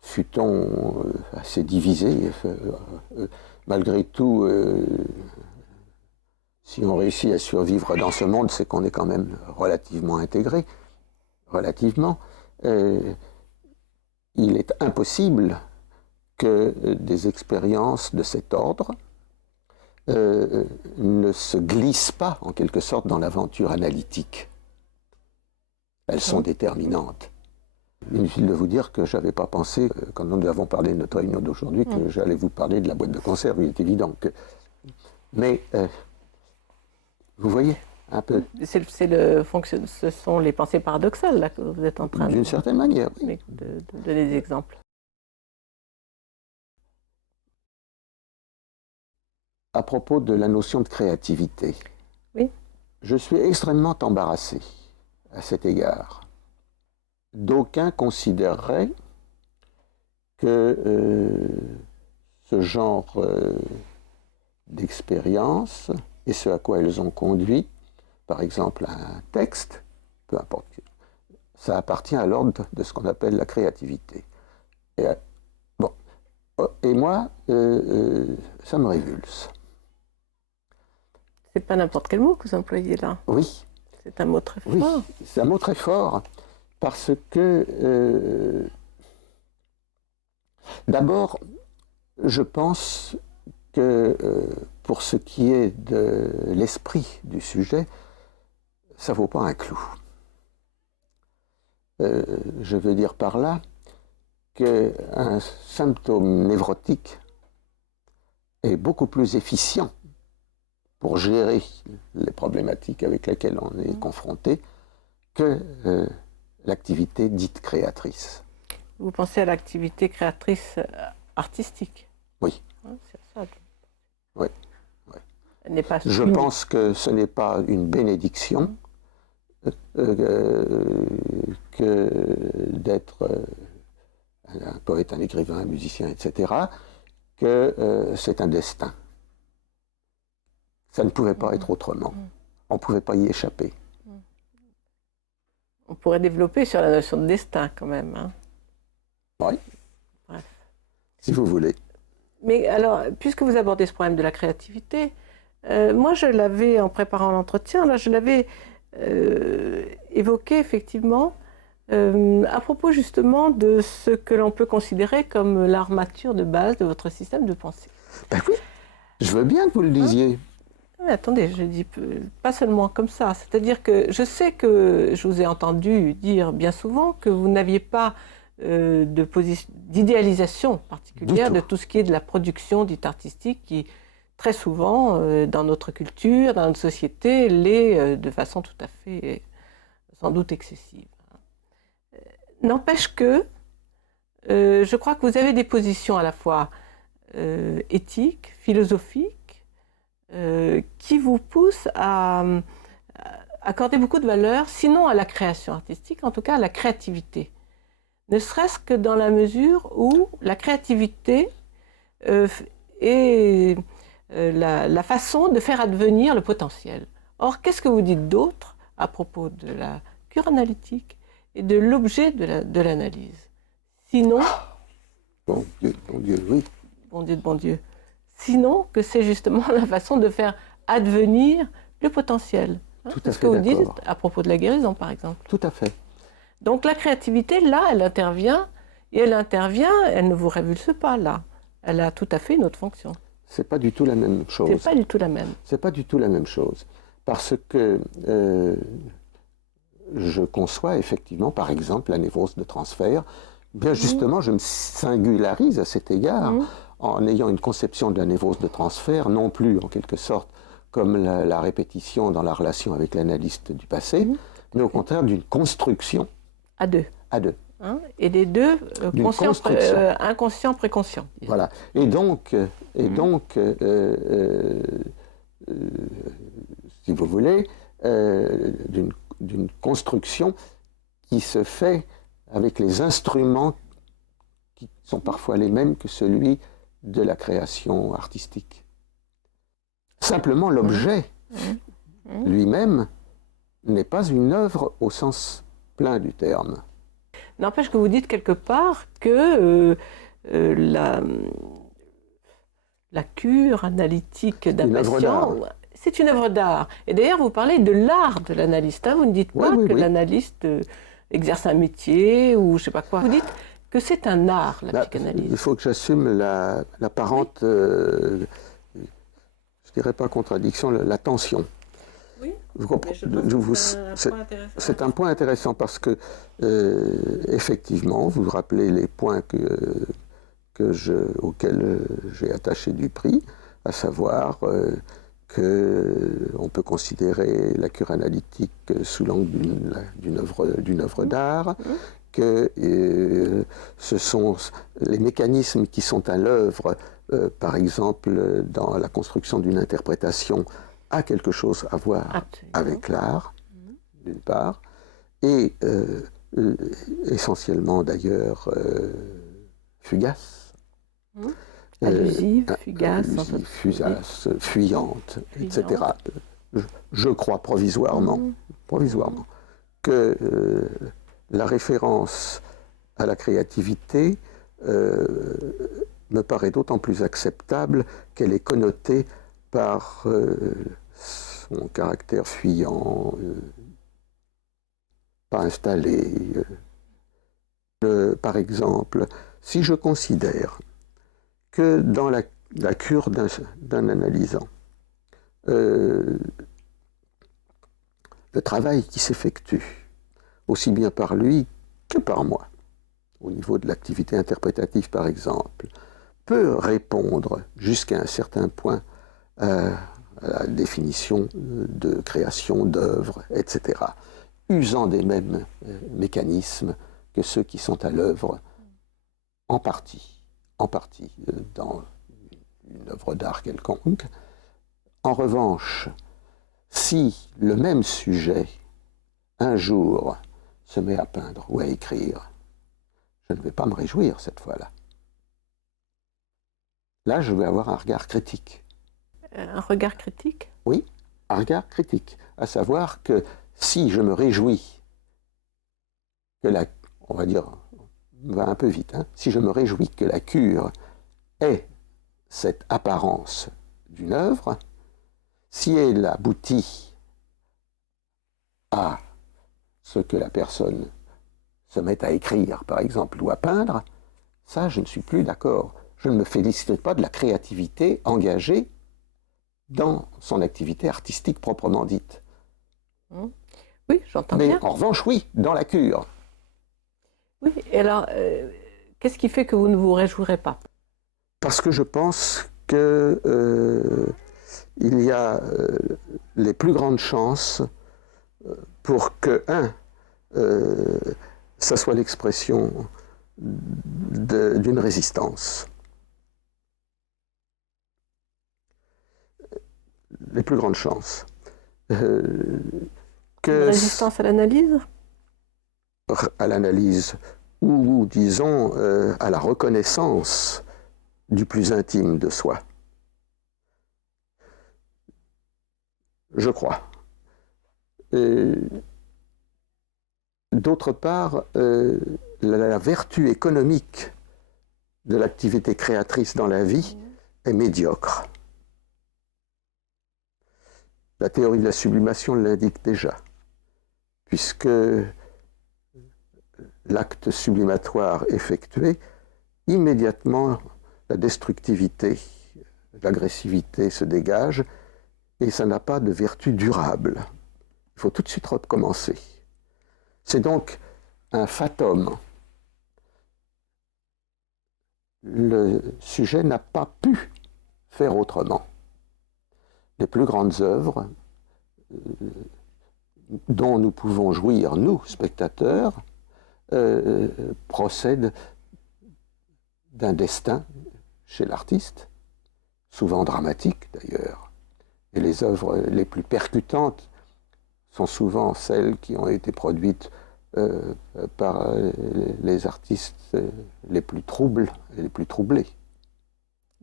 fût-on assez divisé, malgré tout, si on réussit à survivre dans ce monde, c'est qu'on est quand même relativement intégré, relativement. Il est impossible que des expériences de cet ordre ne se glissent pas, en quelque sorte, dans l'aventure analytique. Elles sont déterminantes. Inutile de vous dire que je n'avais pas pensé, quand nous avons parlé de notre réunion d'aujourd'hui, que j'allais vous parler de la boîte de conserve. Il est évident que... Mais, vous voyez, un peu... Ce sont les pensées paradoxales là, que vous êtes en train d'une certaine manière, oui. de donner des exemples. À propos de la notion de créativité, oui. Je suis extrêmement embarrassé à cet égard. D'aucuns considéreraient que ce genre d'expérience et ce à quoi elles ont conduit, par exemple un texte, peu importe, ça appartient à l'ordre de ce qu'on appelle la créativité. Et moi, ça me révulse. C'est pas n'importe quel mot que vous employez là. Oui. C'est un mot très fort. Oui, c'est un mot très fort, parce que, d'abord, je pense que pour ce qui est de l'esprit du sujet, ça ne vaut pas un clou. Je veux dire par là qu'un symptôme névrotique est beaucoup plus efficient pour gérer les problématiques avec lesquelles on est confronté que l'activité dite créatrice. Vous pensez à l'activité créatrice artistique? Oui. C'est ça. Oui. Elle n'est pas Je pense que ce n'est pas une bénédiction que d'être un poète, un écrivain, un musicien, etc., que c'est un destin. Ça ne pouvait pas être autrement. On ne pouvait pas y échapper. On pourrait développer sur la notion de destin quand même. Hein. Oui. Bref. Si vous voulez. Mais alors, puisque vous abordez ce problème de la créativité, moi je l'avais, en préparant l'entretien, là je l'avais évoqué effectivement à propos justement de ce que l'on peut considérer comme l'armature de base de votre système de pensée. Ben oui, je veux bien que vous le disiez. Mais attendez, je dis pas seulement comme ça. C'est-à-dire que je sais que je vous ai entendu dire bien souvent que vous n'aviez pas d'idéalisation particulière de tout ce qui est de la production dite artistique qui, très souvent, dans notre culture, dans notre société, l'est de façon tout à fait, sans doute, excessive. N'empêche que je crois que vous avez des positions à la fois éthiques, philosophiques, qui vous poussent à accorder beaucoup de valeur, sinon à la création artistique, en tout cas à la créativité. Ne serait-ce que dans la mesure où la créativité est la façon de faire advenir le potentiel. Or, qu'est-ce que vous dites d'autre à propos de la cure analytique et de l'objet de l'analyse? Sinon... Bon Dieu, oui. Bon Dieu de bon Dieu. Sinon que c'est justement la façon de faire advenir le potentiel. Hein, tout à fait, ce que vous dites à propos de la guérison, par exemple. Tout à fait. Donc la créativité, là, elle intervient, et elle ne vous révulse pas, là. Elle a tout à fait une autre fonction. C'est pas du tout la même chose. C'est pas du tout la même. C'est pas du tout la même chose. Parce que je conçois effectivement, par exemple, la névrose de transfert. Bien justement, je me singularise à cet égard en ayant une conception de la névrose de transfert, non plus en quelque sorte comme la répétition dans la relation avec l'analyste du passé, mais au contraire d'une construction. À deux. Hein, et les deux, inconscient, préconscient. Voilà. Et donc, si vous voulez, d'une construction qui se fait avec les instruments qui sont parfois les mêmes que celui de la création artistique. Simplement, l'objet lui-même n'est pas une œuvre au sens plein du terme. N'empêche que vous dites quelque part que la cure analytique d'un patient, c'est une œuvre d'art. Et d'ailleurs, vous parlez de l'art de l'analyste. Hein, vous ne dites pas que l'analyste exerce un métier ou je ne sais pas quoi. Vous dites que c'est un art, la Là, psychanalyse. il faut que j'assume l'apparente, je dirais pas contradiction, la tension. Oui, Vous c'est un point intéressant parce que, effectivement, vous vous rappelez les points auxquels j'ai attaché du prix, à savoir qu'on peut considérer la cure analytique sous l'angle d'une œuvre d'art, que ce sont les mécanismes qui sont à l'œuvre, par exemple, dans la construction d'une interprétation, a quelque chose à voir avec l'art, d'une part, et essentiellement d'ailleurs fugace. Allusive, fugace, fuyante, etc. Je crois provisoirement que la référence à la créativité me paraît d'autant plus acceptable qu'elle est connotée par son caractère fuyant, pas installé. Par exemple, si je considère que dans la cure d'un analysant, le travail qui s'effectue, aussi bien par lui que par moi, au niveau de l'activité interprétative par exemple, peut répondre jusqu'à un certain point à la définition de création d'œuvres, etc., usant des mêmes mécanismes que ceux qui sont à l'œuvre en partie dans une œuvre d'art quelconque. En revanche, si le même sujet, un jour, se met à peindre ou à écrire, je ne vais pas me réjouir cette fois-là. Là, je vais avoir un regard critique. Un regard critique? Oui, un regard critique. À savoir que si je me réjouis que on va dire, on va un peu vite, si je me réjouis que la cure ait cette apparence d'une œuvre, si elle aboutit à ce que la personne se met à écrire, par exemple, ou à peindre, ça, je ne suis plus d'accord. Je ne me félicite pas de la créativité engagée dans son activité artistique proprement dite. Oui, j'entends bien. Mais en revanche, oui, dans la cure. Oui, et alors, qu'est-ce qui fait que vous ne vous réjouirez pas? Parce que je pense que il y a les plus grandes chances pour que, ça soit l'expression d'une résistance. Les plus grandes chances. Une résistance à l'analyse? À l'analyse, ou disons à la reconnaissance du plus intime de soi. Je crois. D'autre part, la vertu économique de l'activité créatrice dans la vie est médiocre. La théorie de la sublimation l'indique déjà, puisque l'acte sublimatoire effectué, immédiatement la destructivité, l'agressivité se dégage et ça n'a pas de vertu durable. Il faut tout de suite recommencer. C'est donc un fatum. Le sujet n'a pas pu faire autrement. Les plus grandes œuvres dont nous pouvons jouir, nous, spectateurs, procèdent d'un destin chez l'artiste, souvent dramatique d'ailleurs. Et les œuvres les plus percutantes sont souvent celles qui ont été produites par les artistes les plus troubles et les plus troublés.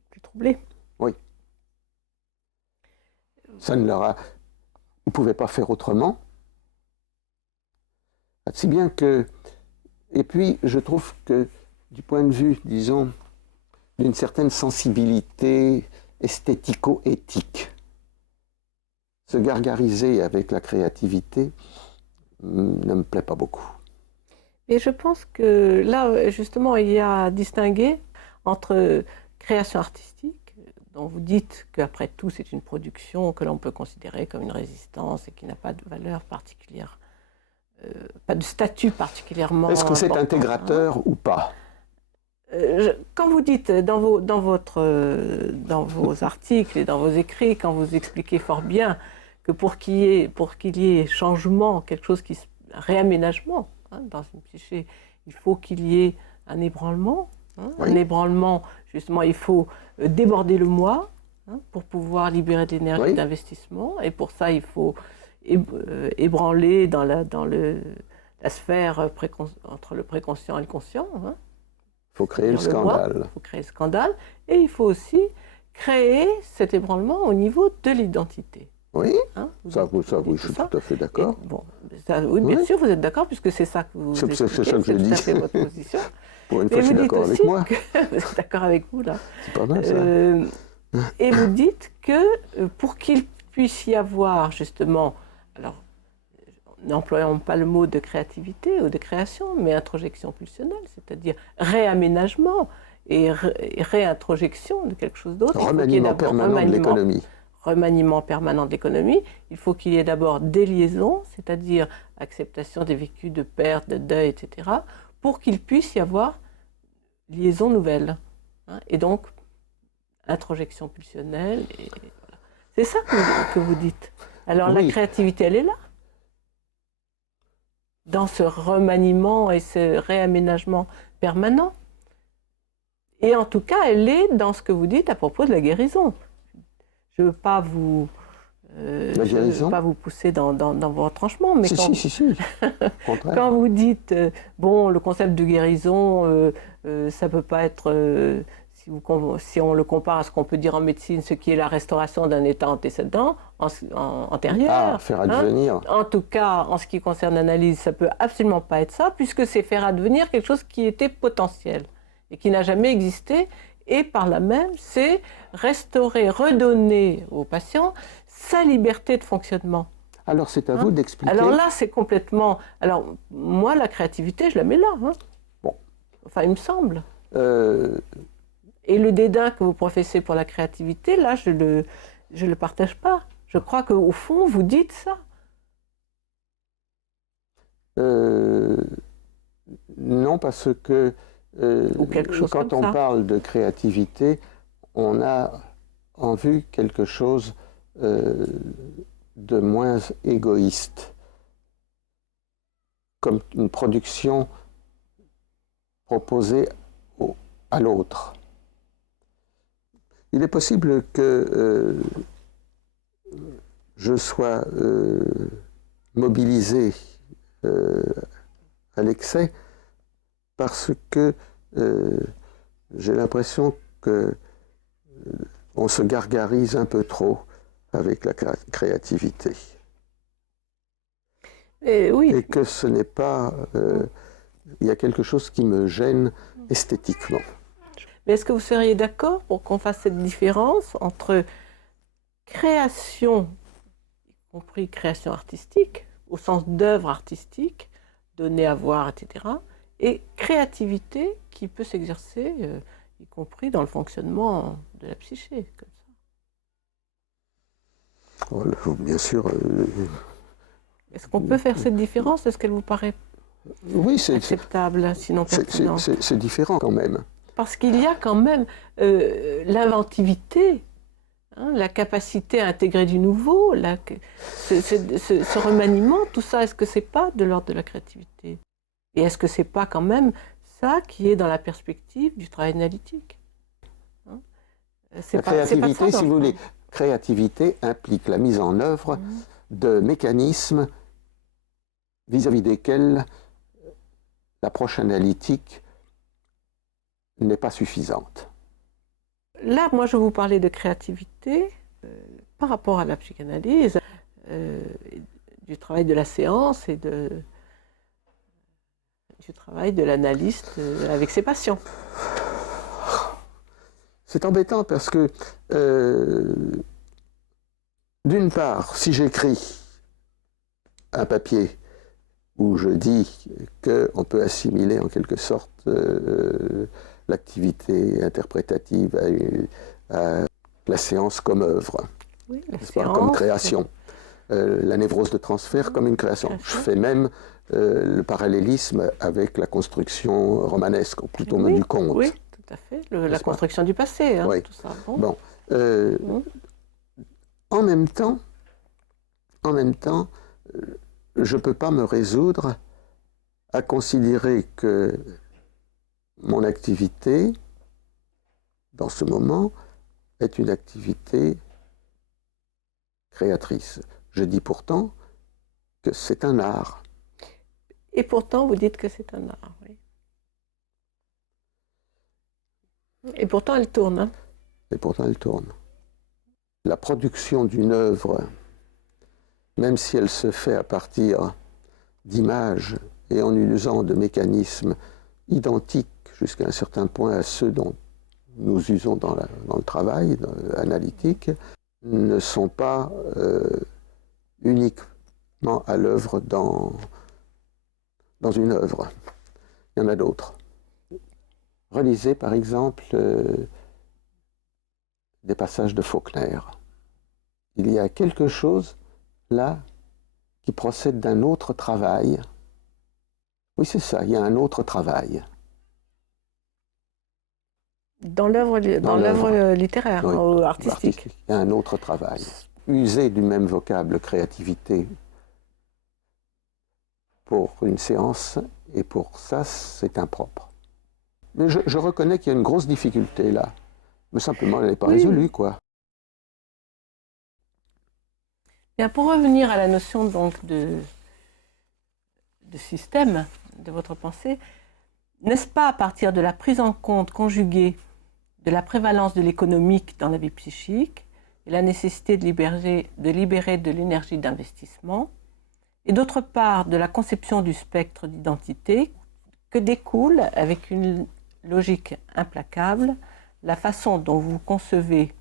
Plus troublés? Oui. Ça ne leur a... Ils ne pouvaient pas faire autrement. Si bien que... Et puis, je trouve que, du point de vue, disons, d'une certaine sensibilité esthético-éthique, se gargariser avec la créativité ne me plaît pas beaucoup. Et je pense que là, justement, il y a à distinguer entre création artistique, dont vous dites qu'après tout, c'est une production que l'on peut considérer comme une résistance et qui n'a pas de valeur particulière, pas de statut particulièrement Est-ce que c'est important, intégrateur ou pas? Quand vous dites dans vos articles et dans vos écrits, quand vous expliquez fort bien que pour qu'il y ait changement, quelque chose qui réaménagement dans une psyché, il faut qu'il y ait un ébranlement. Oui. Un ébranlement, justement, il faut déborder le moi pour pouvoir libérer de l'énergie Oui. d'investissement. Et pour ça, il faut ébranler dans la sphère entre le préconscient et le conscient. Il faut créer le scandale. Il faut créer le scandale. Et il faut aussi créer cet ébranlement au niveau de l'identité. Oui, Vous oui, je suis tout à fait d'accord. Bon, oui, bien sûr, vous êtes d'accord, puisque c'est ça que vous expliquez, c'est ça que je dis. tout à fait votre position. Pour une fois, je suis d'accord avec moi. Vous êtes d'accord avec vous, là. C'est pas mal, ça. Et vous dites que pour qu'il puisse y avoir, justement, alors, n'employons pas le mot de créativité ou de création, mais introjection pulsionnelle, c'est-à-dire réaménagement et réintrojection de quelque chose d'autre. Remaniement permanent de l'économie. Remaniement permanent de l'économie. Il faut qu'il y ait d'abord des liaisons, c'est-à-dire acceptation des vécus de perte, de deuil, etc., pour qu'il puisse y avoir liaison nouvelle. Et donc, introjection pulsionnelle. Voilà. C'est ça que vous dites. Alors, oui. La créativité, elle est là. Dans ce remaniement et ce réaménagement permanent. Et en tout cas, elle est dans ce que vous dites à propos de la guérison. Je ne veux pas vous pousser dans vos retranchements, mais si. Quand vous dites, bon, le concept de guérison, ça ne peut pas être, si on le compare à ce qu'on peut dire en médecine, ce qui est la restauration d'un état antécédent, antérieur. Faire advenir. En tout cas, en ce qui concerne l'analyse, ça ne peut absolument pas être ça, puisque c'est faire advenir quelque chose qui était potentiel et qui n'a jamais existé. Et par là même, c'est restaurer, redonner au patient sa liberté de fonctionnement. Alors c'est à vous d'expliquer. Alors là, c'est complètement... Alors moi, la créativité, je la mets là. Bon. Enfin, il me semble. Et le dédain que vous professez pour la créativité, là, je le partage pas. Je crois qu'au fond, vous dites ça. Non, parce que... quand on parle de créativité, on a en vue quelque chose de moins égoïste, comme une production proposée à l'autre. Il est possible que je sois mobilisé à l'excès, parce que j'ai l'impression qu'on se gargarise un peu trop avec la créativité. Oui. Et que ce n'est pas... il y a quelque chose qui me gêne esthétiquement. Mais est-ce que vous seriez d'accord pour qu'on fasse cette différence entre création, y compris création artistique, au sens d'œuvre artistique, donnée à voir, etc., et créativité qui peut s'exercer, y compris dans le fonctionnement de la psyché, comme ça. Oh, bien sûr. Est-ce qu'on peut faire cette différence? Est-ce qu'elle vous paraît acceptable, sinon pertinente? C'est différent quand même. Parce qu'il y a quand même l'inventivité, la capacité à intégrer du nouveau, ce remaniement, tout ça, est-ce que c'est pas de l'ordre de la créativité? Et est-ce que c'est pas quand même ça qui est dans la perspective du travail analytique? La créativité, si vous voulez, créativité implique la mise en œuvre de mécanismes vis-à-vis desquels l'approche analytique n'est pas suffisante. Là, moi, je vous parlais de créativité par rapport à la psychanalyse, du travail de la séance et du travail de l'analyste avec ses patients. C'est embêtant parce que, d'une part, si j'écris un papier où je dis qu'on peut assimiler en quelque sorte l'activité interprétative à la séance comme œuvre, Oui, la comme séance. création. La névrose de transfert comme une création. Je fais même le parallélisme avec la construction romanesque, ou plutôt Oui, du conte. oui, tout à fait. La construction du passé, hein, oui. tout ça. Bon. En même temps, je ne peux pas me résoudre à considérer que mon activité, dans ce moment, est une activité créatrice. Je dis pourtant que c'est un art. Et pourtant, vous dites que c'est un art, oui. Et pourtant, elle tourne. Hein. Et pourtant, elle tourne. La production d'une œuvre, même si elle se fait à partir d'images et en usant de mécanismes identiques jusqu'à un certain point à ceux dont nous usons dans le travail analytique, ne sont pas uniquement à l'œuvre dans une œuvre. Il y en a d'autres. Relisez par exemple des passages de Faulkner. Il y a quelque chose là qui procède d'un autre travail. Oui, c'est ça, il y a un autre travail. Dans l'œuvre littéraire, oui, ou artistique. Il y a un autre travail. User du même vocable créativité pour une séance, et pour ça, c'est impropre. Mais je reconnais qu'il y a une grosse difficulté là. Mais simplement, elle n'est pas résolue, quoi. Bien, pour revenir à la notion donc de système de votre pensée, n'est-ce pas à partir de la prise en compte conjuguée de la prévalence de l'économique dans la vie psychique et la nécessité de libérer de l'énergie d'investissement, et d'autre part de la conception du spectre d'identité, que découle, avec une logique implacable, la façon dont vous concevez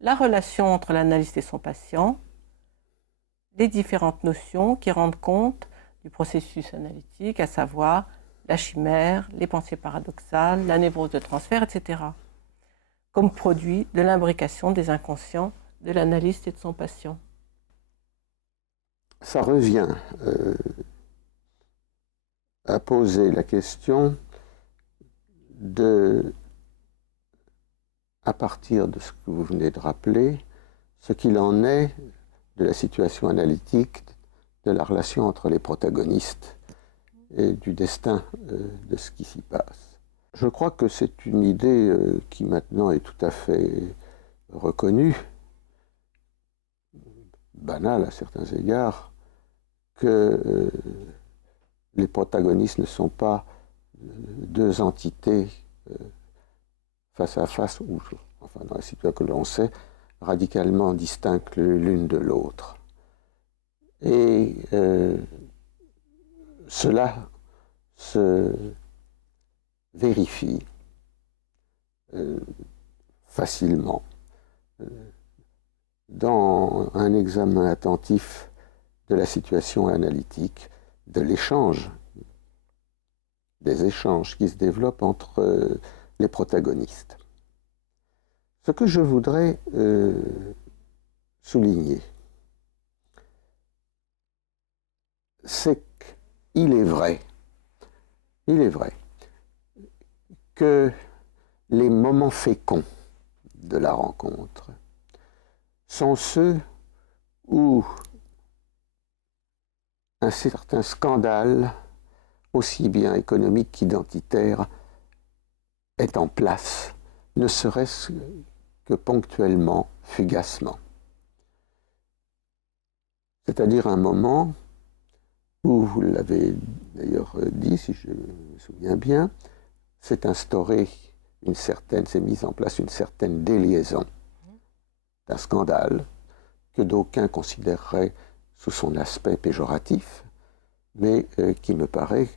la relation entre l'analyste et son patient, les différentes notions qui rendent compte du processus analytique, à savoir la chimère, les pensées paradoxales, la névrose de transfert, etc., comme produit de l'imbrication des inconscients de l'analyste et de son patient. Ça revient à poser la question de, à partir de ce que vous venez de rappeler, ce qu'il en est de la situation analytique, de la relation entre les protagonistes et du destin de ce qui s'y passe. Je crois que c'est une idée qui maintenant est tout à fait reconnue, banale à certains égards, que les protagonistes ne sont pas deux entités face à face, ou enfin dans la situation que l'on sait, radicalement distinctes l'une de l'autre. Et cela se vérifie facilement dans un examen attentif de la situation analytique, de l'échange, des échanges qui se développent entre les protagonistes. Ce que je voudrais souligner, c'est qu'il est vrai que les moments féconds de la rencontre sont ceux où un certain scandale, aussi bien économique qu'identitaire, est en place, ne serait-ce que ponctuellement, fugacement. C'est-à-dire un moment où, vous l'avez d'ailleurs dit, si je me souviens bien, s'est instaurée s'est mise en place une certaine déliaison d'un scandale que d'aucuns considéreraient sous son aspect péjoratif, mais qui me paraît,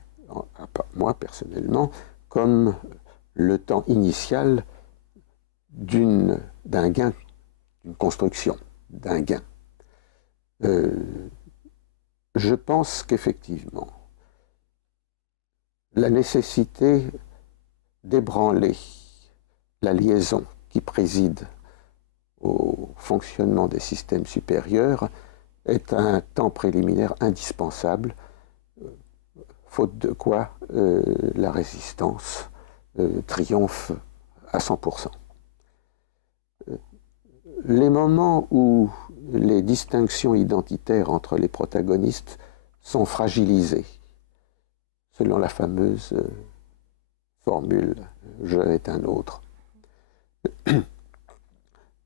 moi personnellement, comme le temps initial d'un gain, d'une construction, d'un gain. Je pense qu'effectivement, la nécessité d'ébranler la liaison qui préside au fonctionnement des systèmes supérieurs est un temps préliminaire indispensable, faute de quoi la résistance triomphe à 100%. Les moments où les distinctions identitaires entre les protagonistes sont fragilisées, selon la fameuse formule « je est un autre »,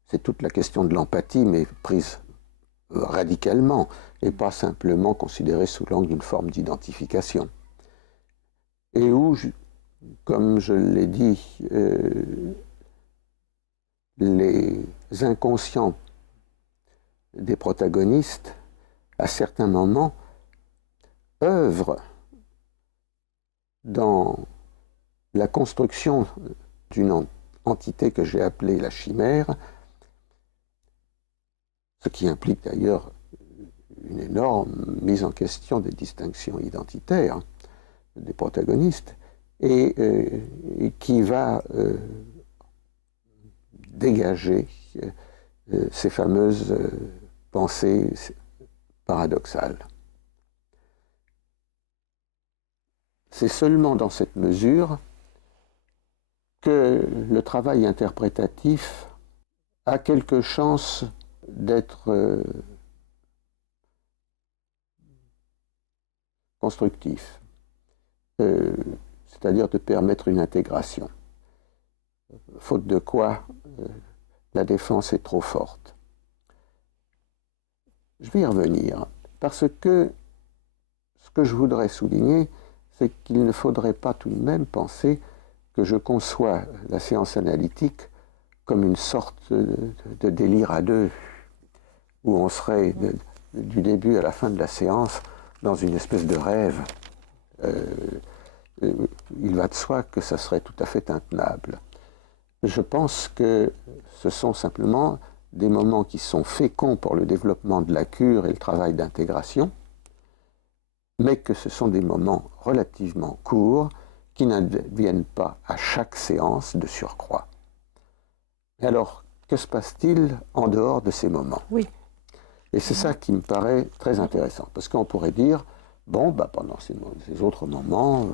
c'est toute la question de l'empathie, mais prise radicalement, et pas simplement considérée sous l'angle d'une forme d'identification. Et où, comme je l'ai dit, les inconscients des protagonistes, à certains moments, œuvrent dans la construction d'une entité que j'ai appelée la chimère, ce qui implique d'ailleurs une énorme mise en question des distinctions identitaires des protagonistes, et qui va dégager ces fameuses pensées paradoxales. C'est seulement dans cette mesure que le travail interprétatif a quelque chance d'être constructif, c'est-à-dire de permettre une intégration, faute de quoi la défense est trop forte. Je vais y revenir, parce que ce que je voudrais souligner, c'est qu'il ne faudrait pas tout de même penser que je conçois la séance analytique comme une sorte de délire à deux, où on serait du début à la fin de la séance dans une espèce de rêve. Il va de soi que ça serait tout à fait intenable. Je pense que ce sont simplement des moments qui sont féconds pour le développement de la cure et le travail d'intégration, mais que ce sont des moments relativement courts qui n'adviennent pas à chaque séance de surcroît. Et alors, que se passe-t-il en dehors de ces moments? Oui. Et c'est ça qui me paraît très intéressant, parce qu'on pourrait dire, bon, pendant ces autres moments,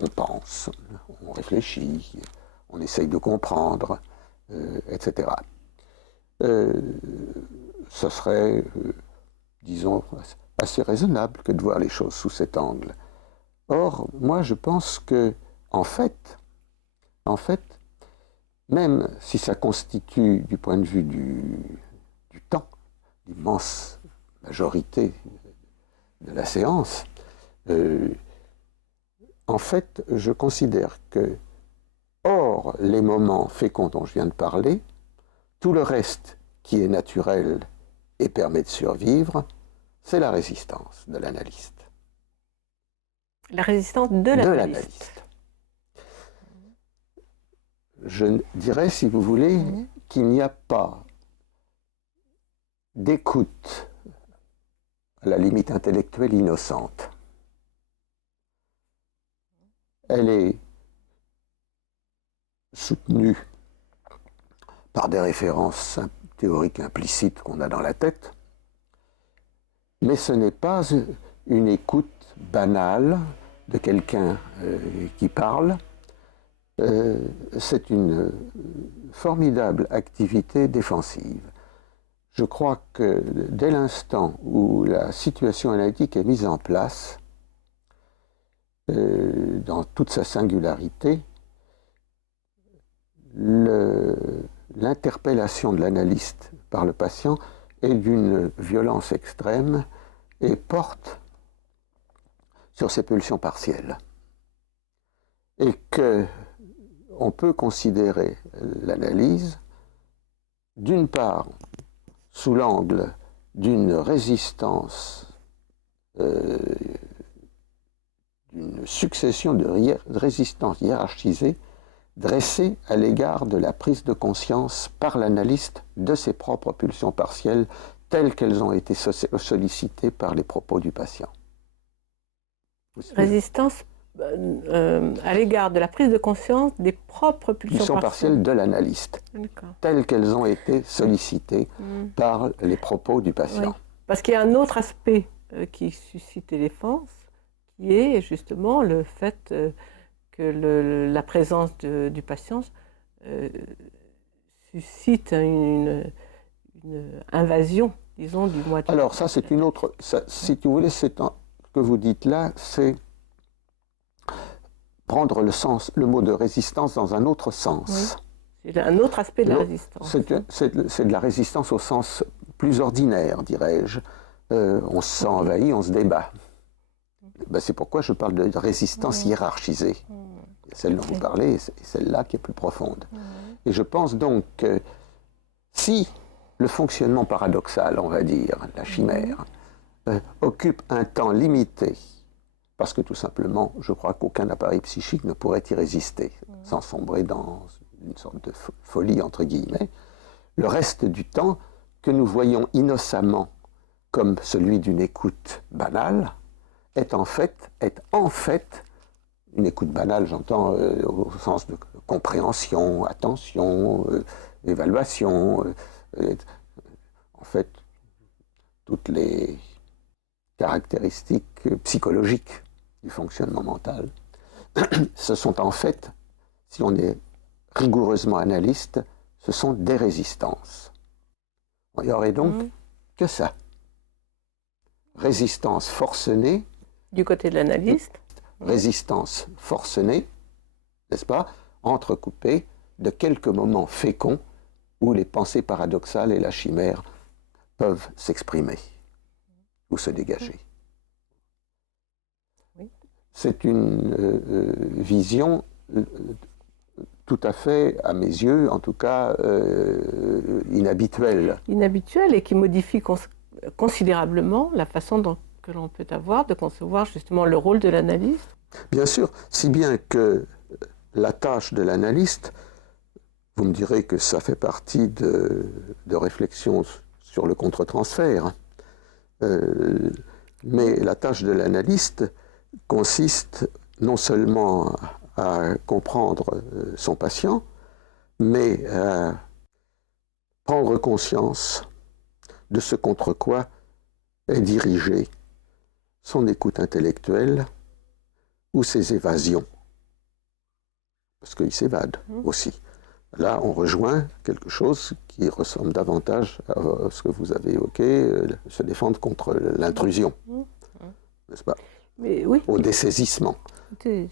on pense, on réfléchit, on essaye de comprendre, etc. Ce serait, disons, assez raisonnable que de voir les choses sous cet angle. Or, moi, je pense que, en fait, même si ça constitue, du point de vue du temps, l'immense majorité de la séance, en fait, je considère que, hors les moments féconds dont je viens de parler, tout le reste qui est naturel et permet de survivre, c'est la résistance de l'analyste. La résistance de l'analyste. Je dirais, si vous voulez, qu'il n'y a pas d'écoute, à la limite intellectuelle, innocente. Elle est soutenue par des références théoriques implicites qu'on a dans la tête, mais ce n'est pas une écoute banale de quelqu'un qui parle. C'est une formidable activité défensive. Je crois que dès l'instant où la situation analytique est mise en place, dans toute sa singularité, l'interpellation de l'analyste par le patient est d'une violence extrême et porte sur ses pulsions partielles. Et qu'on peut considérer l'analyse, d'une part, sous l'angle d'une résistance, d'une succession de résistances hiérarchisées dressées à l'égard de la prise de conscience par l'analyste de ses propres pulsions partielles telles qu'elles ont été sollicitées par les propos du patient. Résistance à l'égard de la prise de conscience des propres pulsions partielles de l'analyste, telles qu'elles ont été sollicitées par les propos du patient. Oui. Parce qu'il y a un autre aspect qui suscite les défenses, qui est justement le fait que la présence du patient suscite une invasion, disons, du moi. Alors ça, c'est une autre... Ça, si tu voulez, ce que vous dites là, c'est prendre le mot de résistance dans un autre sens. Oui. C'est un autre aspect de la résistance. C'est de la résistance au sens plus ordinaire, dirais-je. On se sent envahi, on se débat. Ben, c'est pourquoi je parle de résistance hiérarchisée. Celle dont vous parlez, c'est celle-là qui est plus profonde. Et je pense donc que si le fonctionnement paradoxal, on va dire, la chimère, occupe un temps limité, parce que tout simplement, je crois qu'aucun appareil psychique ne pourrait y résister, sans sombrer dans une sorte de folie, entre guillemets, le reste du temps que nous voyons innocemment comme celui d'une écoute banale, est en fait une écoute banale, j'entends au sens de compréhension, attention, évaluation, en fait, toutes les caractéristiques psychologiques du fonctionnement mental. Ce sont en fait, si on est rigoureusement analyste, ce sont des résistances. Il n'y aurait donc que ça. Résistance forcenée. Du côté de l'analyste. Résistance forcenée, n'est-ce pas, entrecoupée de quelques moments féconds où les pensées paradoxales et la chimère peuvent s'exprimer ou se dégager. Oui. C'est une vision tout à fait, à mes yeux, en tout cas, inhabituelle. Inhabituelle et qui modifie considérablement la façon que l'on peut avoir de concevoir justement le rôle de l'analyste. Bien sûr, si bien que la tâche de l'analyste, vous me direz que ça fait partie de réflexions sur le contre-transfert, mais la tâche de l'analyste consiste non seulement à comprendre son patient, mais à prendre conscience de ce contre quoi est dirigée son écoute intellectuelle ou ses évasions. Parce qu'il s'évade aussi. Là, on rejoint quelque chose qui ressemble davantage à ce que vous avez évoqué, se défendre contre l'intrusion, n'est-ce pas? Mais oui. Au dessaisissement. Il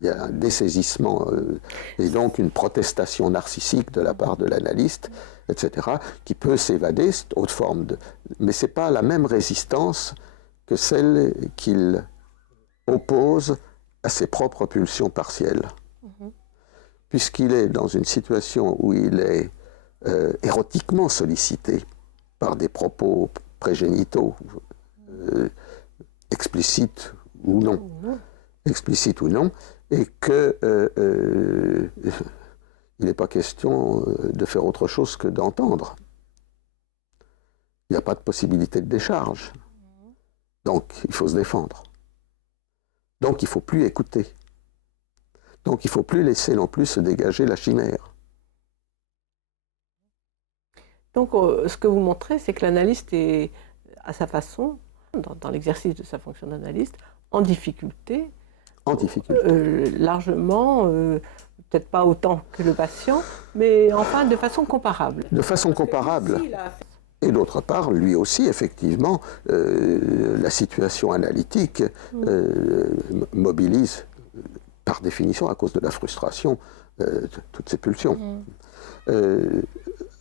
y a un dessaisissement et donc une protestation narcissique de la part de l'analyste, etc., qui peut s'évader, c'est autre forme de... Mais ce n'est pas la même résistance que celle qu'il oppose à ses propres pulsions partielles. Puisqu'il est dans une situation où il est érotiquement sollicité par des propos prégénitaux, explicites ou non, et que il n'est pas question de faire autre chose que d'entendre. Il n'y a pas de possibilité de décharge. Donc, il faut se défendre. Donc, il ne faut plus écouter. Donc, il ne faut plus laisser non plus se dégager la chimère. Donc, ce que vous montrez, c'est que l'analyste est, à sa façon, dans l'exercice de sa fonction d'analyste, en difficulté. En difficulté. Largement, peut-être pas autant que le patient, mais enfin de façon comparable. De façon comparable. Et d'autre part, lui aussi, effectivement, la situation analytique mobilise, par définition, à cause de la frustration, toutes ces pulsions.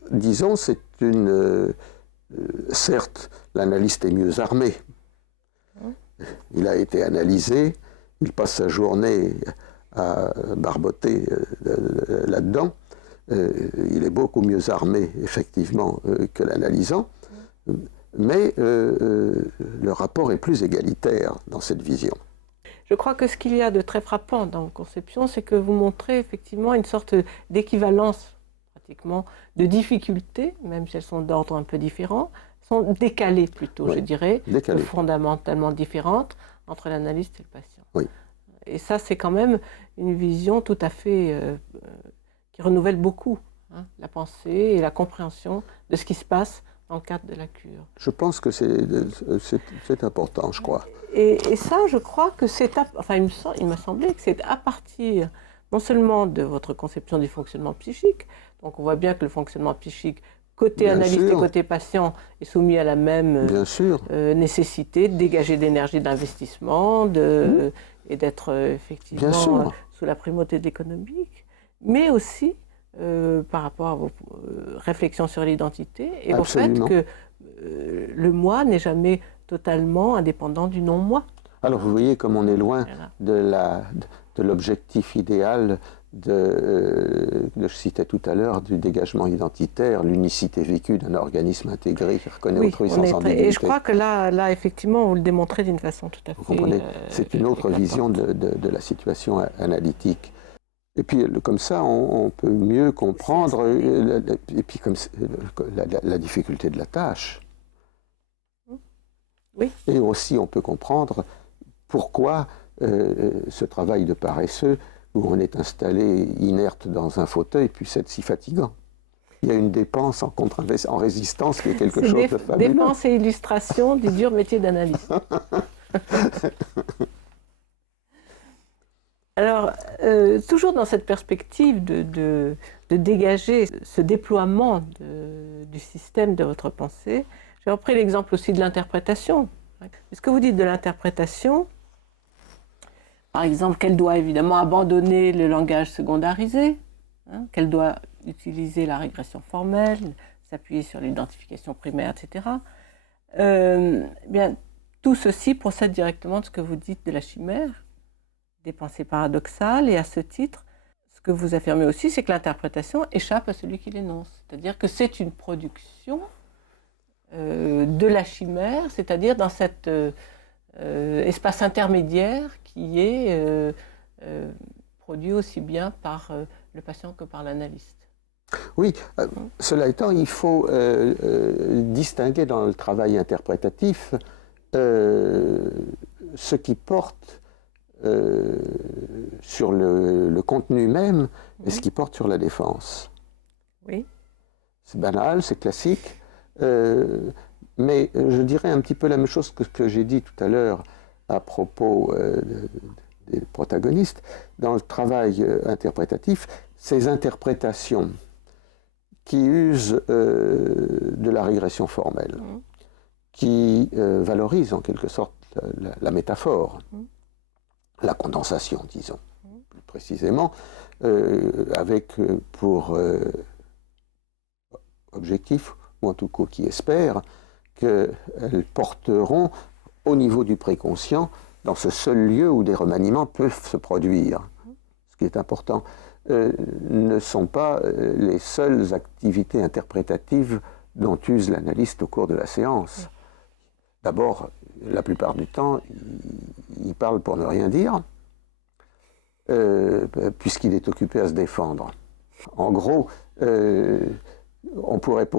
Disons, c'est une... certes, l'analyste est mieux armé. Il a été analysé, il passe sa journée à barboter là-dedans. Il est beaucoup mieux armé, effectivement, que l'analysant, mais le rapport est plus égalitaire dans cette vision. Je crois que ce qu'il y a de très frappant dans vos conceptions, c'est que vous montrez effectivement une sorte d'équivalence, pratiquement, de difficultés, même si elles sont d'ordre un peu différent, sont décalées plutôt, oui, je dirais, fondamentalement différentes, entre l'analyste et le patient. Oui. Et ça, c'est quand même une vision tout à fait qui renouvelle beaucoup la pensée et la compréhension de ce qui se passe dans le cadre de la cure. Je pense que c'est important, je crois. Et ça, je crois que c'est... Enfin, il m'a semblé que c'est à partir non seulement de votre conception du fonctionnement psychique, donc on voit bien que le fonctionnement psychique, côté Bien analyste sûr. et côté patient, est soumis à la même Bien sûr. nécessité de dégager d'énergie d'investissement et d'être effectivement sous la primauté de l'économique, mais aussi par rapport à vos réflexions sur l'identité et Absolument. au fait que le moi n'est jamais totalement indépendant du non-moi. Alors vous voyez comme on est loin Voilà. de l'objectif idéal que je citais tout à l'heure, du dégagement identitaire, l'unicité vécue d'un organisme intégré qui reconnaît autrui sans ambiguïté. Et je crois que là, effectivement, vous le démontrez d'une façon tout à fait... Vous comprenez, c'est une autre vision de la situation analytique. Et puis comme ça, on peut mieux comprendre et puis comme la difficulté de la tâche. Oui. Et aussi, on peut comprendre pourquoi ce travail de paresseux, où on est installé inerte dans un fauteuil, puisse être si fatigant. Il y a une dépense en résistance qui est quelque chose de fabuleux. Dépense et illustration du dur métier d'analyste. Alors, toujours dans cette perspective de dégager ce déploiement du système de votre pensée, j'ai repris l'exemple aussi de l'interprétation. Ce que vous dites de l'interprétation, par exemple, qu'elle doit évidemment abandonner le langage secondarisé, qu'elle doit utiliser la régression formelle, s'appuyer sur l'identification primaire, etc. Bien, tout ceci procède directement de ce que vous dites de la chimère, des pensées paradoxales, et à ce titre, ce que vous affirmez aussi, c'est que l'interprétation échappe à celui qui l'énonce. C'est-à-dire que c'est une production de la chimère, c'est-à-dire dans cet espace intermédiaire qui est produit aussi bien par le patient que par l'analyste. Oui, cela étant, il faut distinguer dans le travail interprétatif ce qui porte sur le contenu même et ce qui porte sur la défense. Oui. C'est banal, c'est classique, mais je dirais un petit peu la même chose que ce que j'ai dit tout à l'heure à propos des protagonistes. Dans le travail interprétatif, ces interprétations qui usent de la régression formelle, qui valorisent en quelque sorte la métaphore, la condensation, disons, plus précisément, avec pour objectif, ou en tout cas qui espère, qu'elles porteront au niveau du préconscient, dans ce seul lieu où des remaniements peuvent se produire. Ce qui est important, ne sont pas les seules activités interprétatives dont use l'analyste au cours de la séance. D'abord, la plupart du temps, il parle pour ne rien dire, puisqu'il est occupé à se défendre. En gros, on pourrait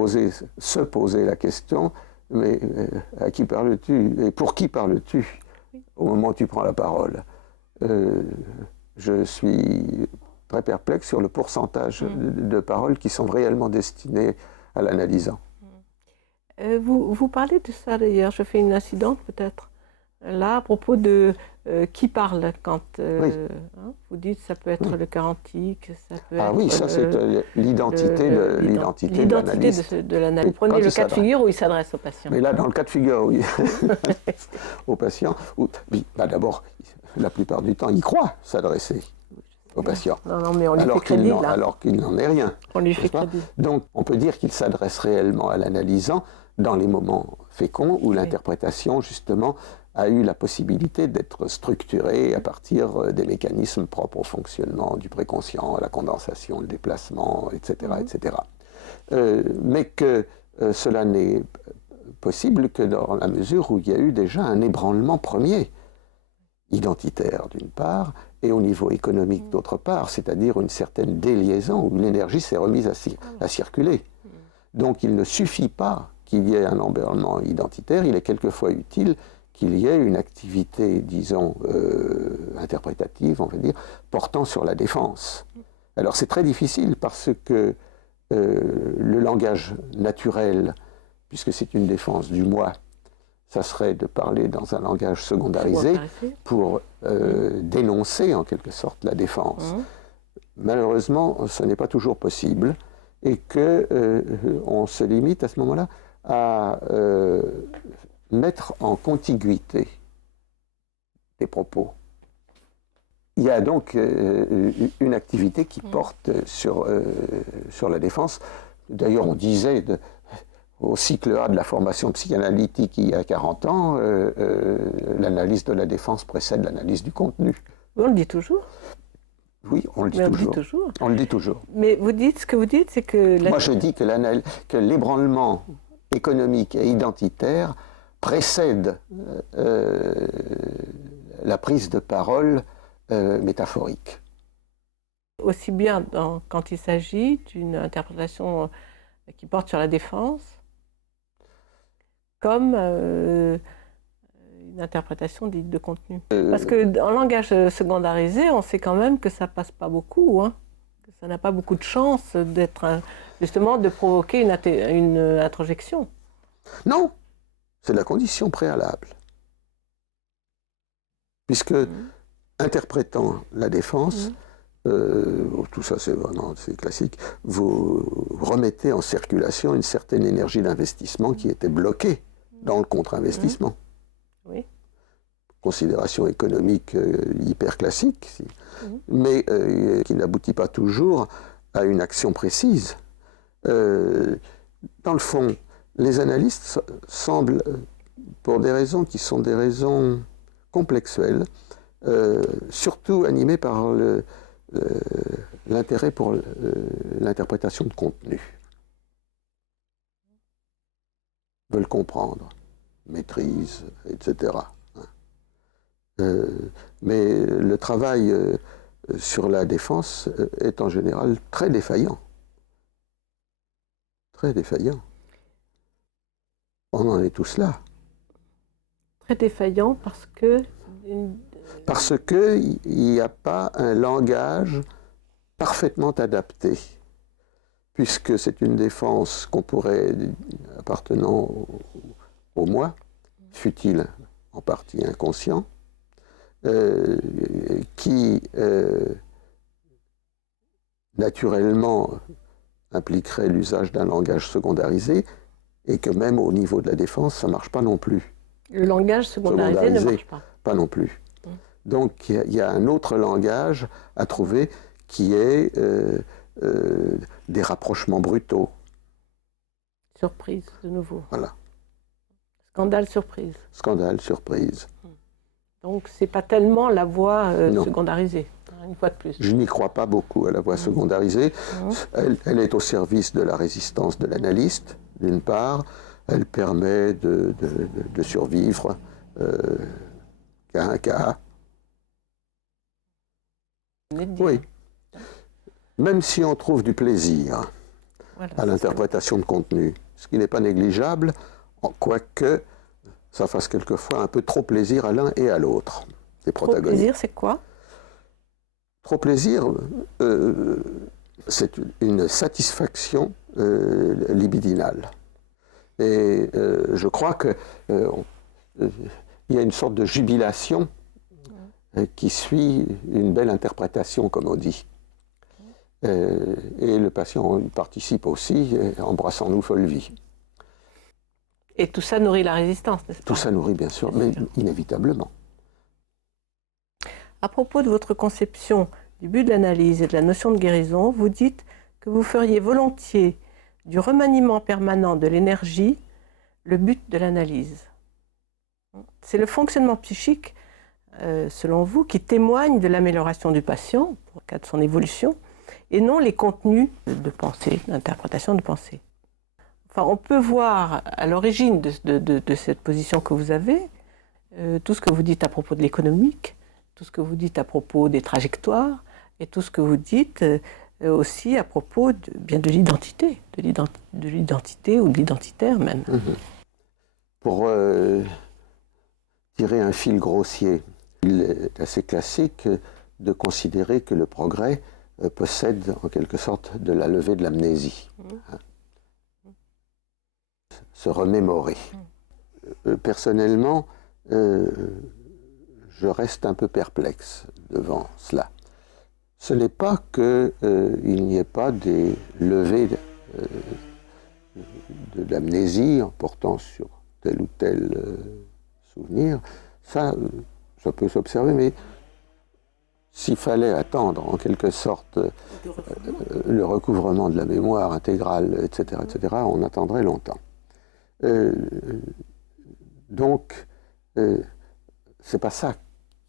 se poser la question, mais à qui parles-tu et pour qui parles-tu au moment où tu prends la parole? Je suis très perplexe sur le pourcentage de paroles qui sont réellement destinées à l'analysant. Vous parlez de ça d'ailleurs, je fais une incidente peut-être, là à propos de qui parle quand vous dites ça peut être le cœur antique, ça peut être... oui, ça c'est l'identité de l'analyste. de l'analyste. Prenez le cas de figure où il s'adresse au patient. Mais là, dans le cas de figure, oui, au patient, d'abord, la plupart du temps, il croit s'adresser au patient. Non, mais on lui fait crédit, là. Alors qu'il n'en est rien. On lui fait crédit. Donc, on peut dire qu'il s'adresse réellement à l'analysant dans les moments féconds où l'interprétation, justement, a eu la possibilité d'être structurée à partir des mécanismes propres au fonctionnement du préconscient, la condensation, le déplacement, etc. etc. Mais que cela n'est possible que dans la mesure où il y a eu déjà un ébranlement premier, identitaire d'une part, et au niveau économique d'autre part, c'est-à-dire une certaine déliaison où l'énergie s'est remise à circuler. Donc il ne suffit pas qu'il y ait un ébranlement identitaire, il est quelquefois utile qu'il y ait une activité, disons, interprétative, on va dire, portant sur la défense. Alors c'est très difficile parce que le langage naturel, puisque c'est une défense du moi, ça serait de parler dans un langage secondarisé pour dénoncer en quelque sorte la défense. Malheureusement, ce n'est pas toujours possible et qu'on se limite à ce moment-là à mettre en contiguïté des propos. Il y a donc une activité qui porte sur la défense. D'ailleurs, on disait au cycle A de la formation psychanalytique il y a 40 ans, l'analyse de la défense précède l'analyse du contenu. On le dit toujours. Oui, on le dit toujours. On le dit toujours. Mais ce que vous dites, c'est que... Moi, je dis que l'ébranlement économique et identitaire précède la prise de parole métaphorique. Aussi bien quand il s'agit d'une interprétation qui porte sur la défense, comme une interprétation dite de contenu. Parce qu'en langage secondarisé, on sait quand même que ça passe pas beaucoup, hein, que ça n'a pas beaucoup de chance d'être justement de provoquer une introjection. Non, c'est la condition préalable. Puisque interprétant la défense, tout ça c'est classique, vous remettez en circulation une certaine énergie d'investissement qui était bloquée dans le contre-investissement. Oui. Considération économique hyper classique, mais qui n'aboutit pas toujours à une action précise. Dans le fond, les analystes semblent, pour des raisons qui sont des raisons complexuelles, surtout animés par l'intérêt pour l'interprétation de contenu. Veulent comprendre, maîtrise, etc. Mais le travail sur la défense est en général très défaillant. Très défaillant. On en est tous là. Très défaillant parce que... Parce qu'il n'y a pas un langage parfaitement adapté, puisque c'est une défense qu'on pourrait, appartenant au moi, fût-il en partie inconscient, qui naturellement impliquerait l'usage d'un langage secondarisé, et que même au niveau de la défense, ça ne marche pas non plus. Le langage secondarisé ne marche pas. Pas non plus. Donc il y a un autre langage à trouver qui est des rapprochements brutaux. Surprise, de nouveau. Voilà. Scandale, surprise. Scandale, surprise. Donc c'est pas tellement la voie secondarisée, une fois de plus. Je n'y crois pas beaucoup à la voie secondarisée. Elle est au service de la résistance de l'analyste, d'une part. Elle permet de survivre cas à cas. Oui. Même si on trouve du plaisir à l'interprétation de contenu, ce qui n'est pas négligeable, quoique ça fasse quelquefois un peu trop plaisir à l'un et à l'autre des protagonistes. Trop plaisir, c'est quoi? Trop plaisir, c'est une satisfaction libidinale. Et je crois qu'il y a une sorte de jubilation qui suit une belle interprétation, comme on dit. Et le patient y participe aussi, embrassant-nous folle vie. Et tout ça nourrit la résistance, n'est-ce pas? Tout ça nourrit, bien sûr, mais inévitablement. À propos de votre conception du but de l'analyse et de la notion de guérison, vous dites que vous feriez volontiers du remaniement permanent de l'énergie le but de l'analyse. C'est le fonctionnement psychique, selon vous, qui témoigne de l'amélioration du patient, pour le cas de son évolution, et non les contenus de pensée, d'interprétation de pensée. Enfin, on peut voir à l'origine de cette position que vous avez, tout ce que vous dites à propos de l'économique, tout ce que vous dites à propos des trajectoires, et tout ce que vous dites aussi à propos de l'identité, de l'identité ou de l'identitaire même. Pour tirer un fil grossier. Il est assez classique de considérer que le progrès possède en quelque sorte de la levée de l'amnésie. Se remémorer. Personnellement, je reste un peu perplexe devant cela. Ce n'est pas qu'il n'y ait pas des levées de l'amnésie en portant sur tel ou tel souvenir. Ça peut s'observer, mais s'il fallait attendre en quelque sorte le recouvrement de la mémoire intégrale, etc., on attendrait longtemps. Donc, c'est pas ça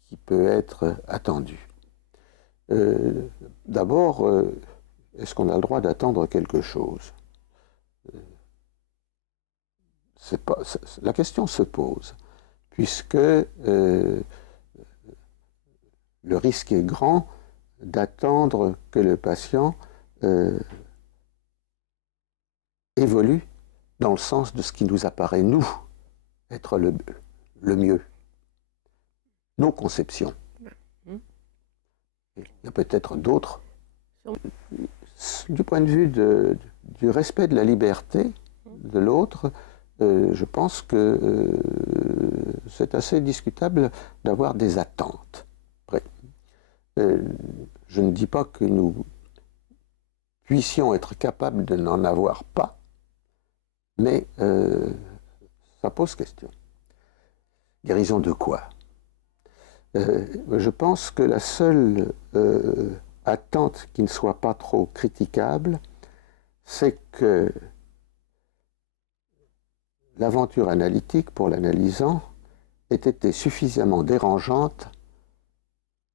qui peut être attendu. D'abord, est-ce qu'on a le droit d'attendre quelque chose? La question se pose, puisque le risque est grand d'attendre que le patient évolue dans le sens de ce qui nous apparaît, nous, être le mieux. Nos conceptions. Il y a peut-être d'autres. Du point de vue du respect de la liberté de l'autre, je pense que c'est assez discutable d'avoir des attentes. Je ne dis pas que nous puissions être capables de n'en avoir pas, mais ça pose question. Guérison de quoi? Je pense que la seule attente qui ne soit pas trop critiquable, c'est que l'aventure analytique, pour l'analysant, ait été suffisamment dérangeante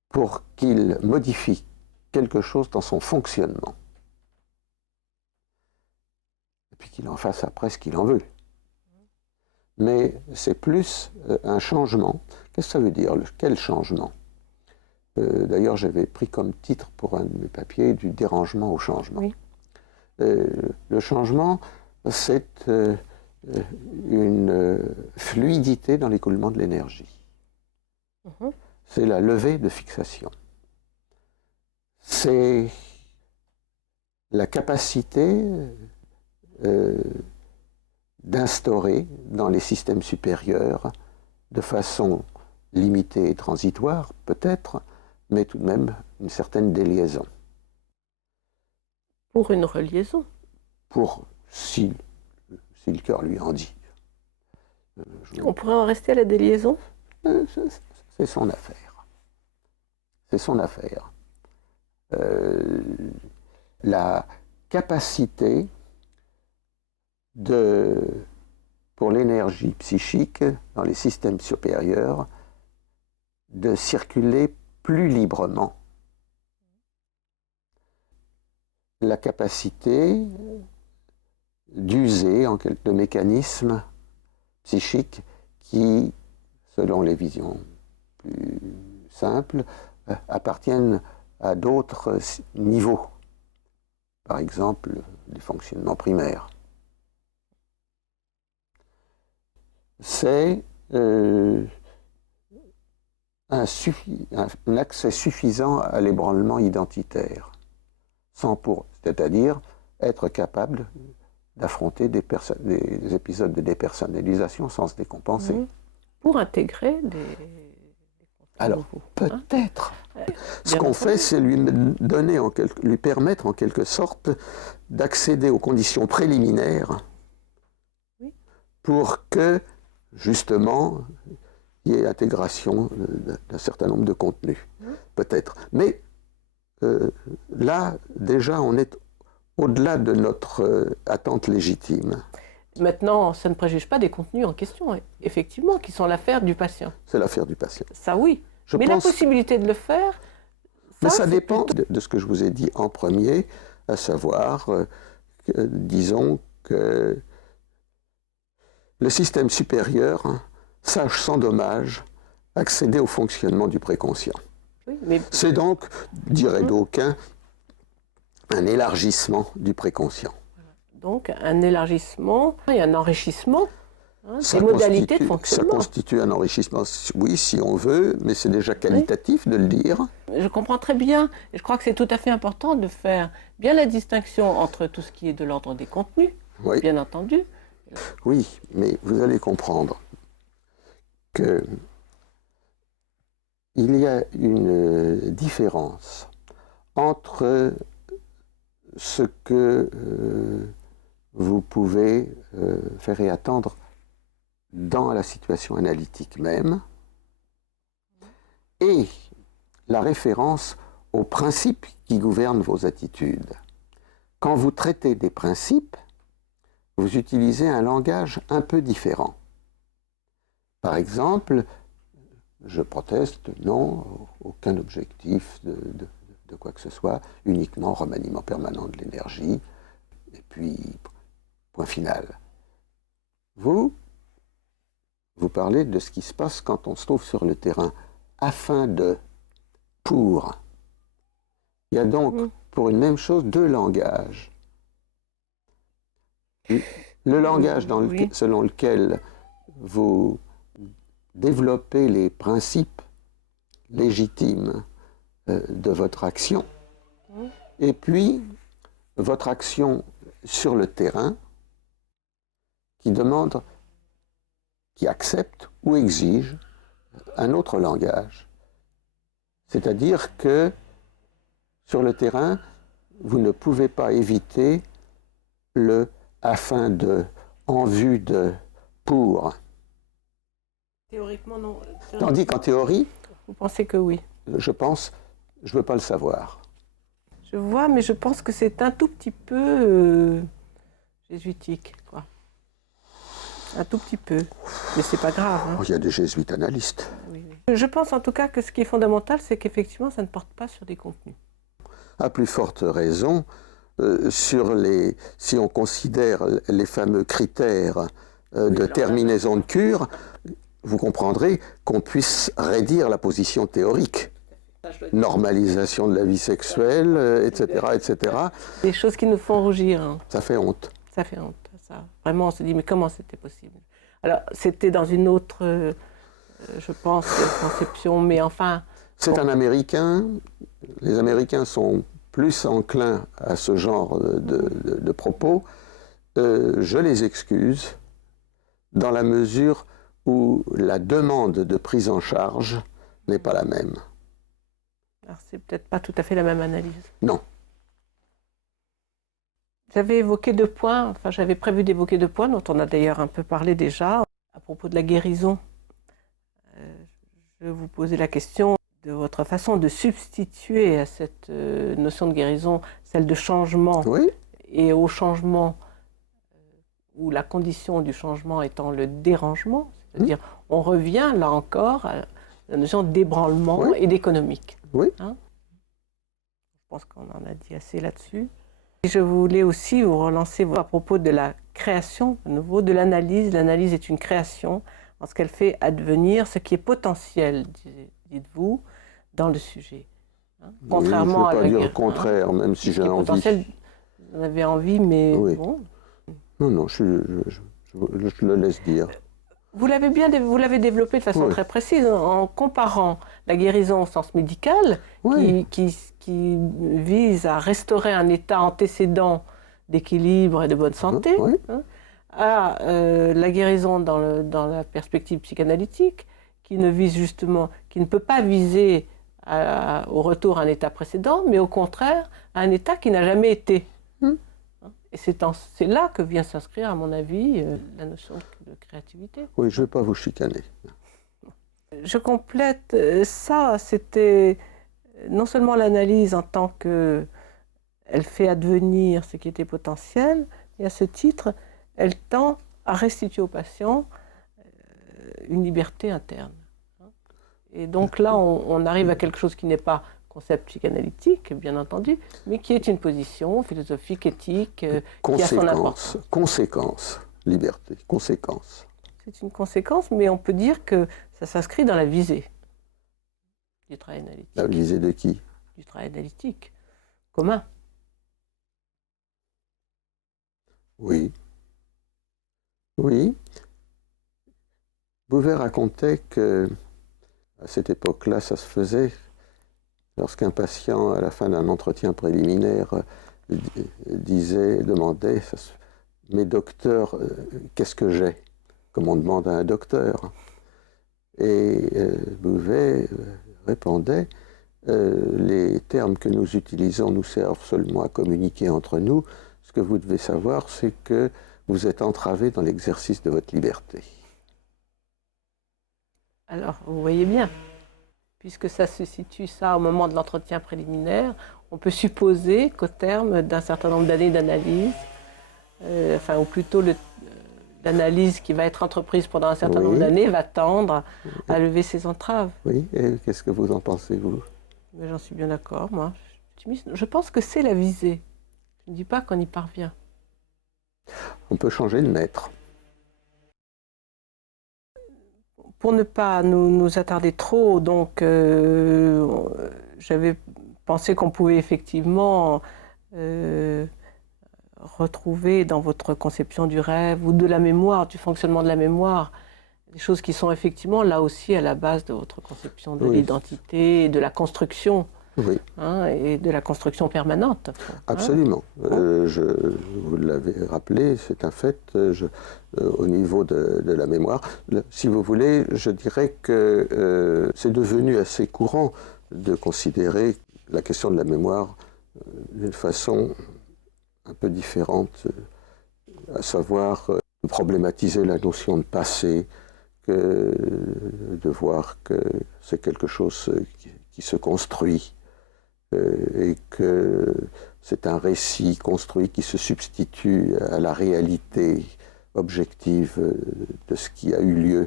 pour qu'il modifie quelque chose dans son fonctionnement. Et puis qu'il en fasse après ce qu'il en veut. Mais c'est plus un changement. Qu'est-ce que ça veut dire? Quel changement? D'ailleurs, j'avais pris comme titre pour un de mes papiers du dérangement au changement. Oui. Le changement, c'est une fluidité dans l'écoulement de l'énergie. C'est la levée de fixation. C'est la capacité d'instaurer dans les systèmes supérieurs, de façon limitée et transitoire peut-être, mais tout de même une certaine déliaison. Pour une reliaison. Pour, si le cœur lui en dit. On pourrait en rester à la déliaison? C'est son affaire. C'est son affaire. La capacité pour l'énergie psychique dans les systèmes supérieurs de circuler plus librement. La capacité d'user de mécanismes psychiques qui, selon les visions plus simples, appartiennent à d'autres niveaux. Par exemple, du fonctionnement primaire. C'est un accès suffisant à l'ébranlement identitaire, c'est-à-dire être capable d'affronter des épisodes de dépersonnalisation sans se décompenser. Pour intégrer des Alors, peut-être. Ce qu'on fait, c'est lui permettre en quelque sorte d'accéder aux conditions préliminaires pour que, justement, il y ait intégration d'un certain nombre de contenus. Peut-être. Mais là, déjà, on est au-delà de notre attente légitime. Maintenant, ça ne préjuge pas des contenus en question, effectivement, qui sont l'affaire du patient. C'est l'affaire du patient. Ça, oui. Mais la possibilité de le faire... Mais ça dépend de ce que je vous ai dit en premier, à savoir, disons que le système supérieur sache sans dommage accéder au fonctionnement du préconscient. Oui, mais... C'est donc, dirait d'aucuns, un élargissement du préconscient. Donc un élargissement et un enrichissement. hein, des modalités de Ça fonctionnement. constitue un enrichissement, oui, si on veut, mais c'est déjà qualitatif de le dire. Je comprends très bien, et je crois que c'est tout à fait important de faire bien la distinction entre tout ce qui est de l'ordre des contenus, Oui. bien entendu. Oui, mais vous allez comprendre que il y a une différence entre ce que vous pouvez faire et attendre dans la situation analytique même et la référence aux principes qui gouvernent vos attitudes. Quand vous traitez des principes, vous utilisez un langage un peu différent. Par exemple, je proteste, non, aucun objectif de quoi que ce soit, uniquement remaniement permanent de l'énergie, et puis point final. Vous parlez de ce qui se passe quand on se trouve sur le terrain, afin de, pour. Il y a donc, pour une même chose, deux langages. Le langage selon lequel vous développez les principes légitimes de votre action, et puis votre action sur le terrain qui accepte ou exige un autre langage. C'est-à-dire que sur le terrain, vous ne pouvez pas éviter le afin de, en vue de, pour. Théoriquement, non. Tandis qu'en théorie, vous pensez que oui? Je pense, je ne veux pas le savoir. Je vois, mais je pense que c'est un tout petit peu jésuitique, quoi. Un tout petit peu. Mais c'est pas grave. Hein. Oh, il y a des jésuites analystes. Oui, oui. Je pense en tout cas que ce qui est fondamental, c'est qu'effectivement, ça ne porte pas sur des contenus. À plus forte raison, si on considère les fameux critères de terminaison de cure, vous comprendrez qu'on puisse raidir la position théorique. Normalisation de la vie sexuelle, etc., etc. Des choses qui nous font rougir. Hein. Ça fait honte. Ça fait honte, ça. Vraiment, on se dit, mais comment c'était possible? Alors, c'était dans une autre, je pense, conception, mais enfin... C'est un Américain. Les Américains sont plus enclins à ce genre de propos. Je les excuse dans la mesure où la demande de prise en charge n'est pas la même. Alors, c'est peut-être pas tout à fait la même analyse. Non. J'avais évoqué 2 points, enfin j'avais prévu d'évoquer 2 points dont on a d'ailleurs un peu parlé déjà. À propos de la guérison, je vous posais la question de votre façon de substituer à cette notion de guérison celle de changement, oui. Et au changement, où la condition du changement étant le dérangement, c'est-à-dire on revient là encore à la notion d'ébranlement et d'économique. Oui. Hein? Je pense qu'on en a dit assez là-dessus. Je voulais aussi vous relancer à propos de la création, de nouveau, de l'analyse. L'analyse est une création en ce qu'elle fait advenir ce qui est potentiel, dites-vous, dans le sujet. Hein? Contrairement à la guerre. Je ne vais pas dire guerre, le contraire, hein, même si j'ai envie. Potentiel, vous en avez envie, mais bon. Non, je le laisse dire. Vous l'avez développé de façon très précise en comparant la guérison au sens médical, qui vise à restaurer un état antécédent d'équilibre et de bonne santé, à la guérison dans la perspective psychanalytique, qui ne peut pas viser au retour à un état précédent, mais au contraire à un état qui n'a jamais été. Et c'est là que vient s'inscrire, à mon avis, la notion de créativité. Oui, je ne vais pas vous chicaner. Je complète ça, c'était non seulement l'analyse en tant qu'elle fait advenir ce qui était potentiel, et à ce titre, elle tend à restituer au patient une liberté interne. Et donc là, on arrive à quelque chose qui n'est pas concept psychanalytique, bien entendu, mais qui est une position philosophique, éthique, qui a son importance. Conséquence, liberté, conséquence. C'est une conséquence, mais on peut dire que ça s'inscrit dans la visée du travail analytique. La visée de qui? Du travail analytique, commun. Oui. Oui. Bouvet racontait que, à cette époque-là, ça se faisait lorsqu'un patient, à la fin d'un entretien préliminaire, demandait « Mais docteur, qu'est-ce que j'ai ?» comme on demande à un docteur. Et Bouvet répondait les termes que nous utilisons nous servent seulement à communiquer entre nous. Ce que vous devez savoir, c'est que vous êtes entravé dans l'exercice de votre liberté. » Alors, vous voyez bien, puisque ça se situe au moment de l'entretien préliminaire, on peut supposer qu'au terme d'un certain nombre d'années d'analyse, ou plutôt l'analyse qui va être entreprise pendant un certain nombre d'années va tendre à lever ses entraves. Oui, et qu'est-ce que vous en pensez, vous? Mais j'en suis bien d'accord, moi. Je pense que c'est la visée. Je ne dis pas qu'on y parvient. On peut changer de maître. Pour ne pas nous attarder trop, donc j'avais pensé qu'on pouvait effectivement retrouver dans votre conception du rêve ou de la mémoire, du fonctionnement de la mémoire, des choses qui sont effectivement là aussi à la base de votre conception de l'identité, de la construction. Oui. Et de la construction permanente. Absolument. Vous l'avez rappelé, c'est un fait, au niveau de la mémoire. Si vous voulez, je dirais que c'est devenu assez courant de considérer la question de la mémoire d'une façon un peu différente, à savoir de problématiser la notion de passé, de voir que c'est quelque chose qui se construit. Et que c'est un récit construit qui se substitue à la réalité objective de ce qui a eu lieu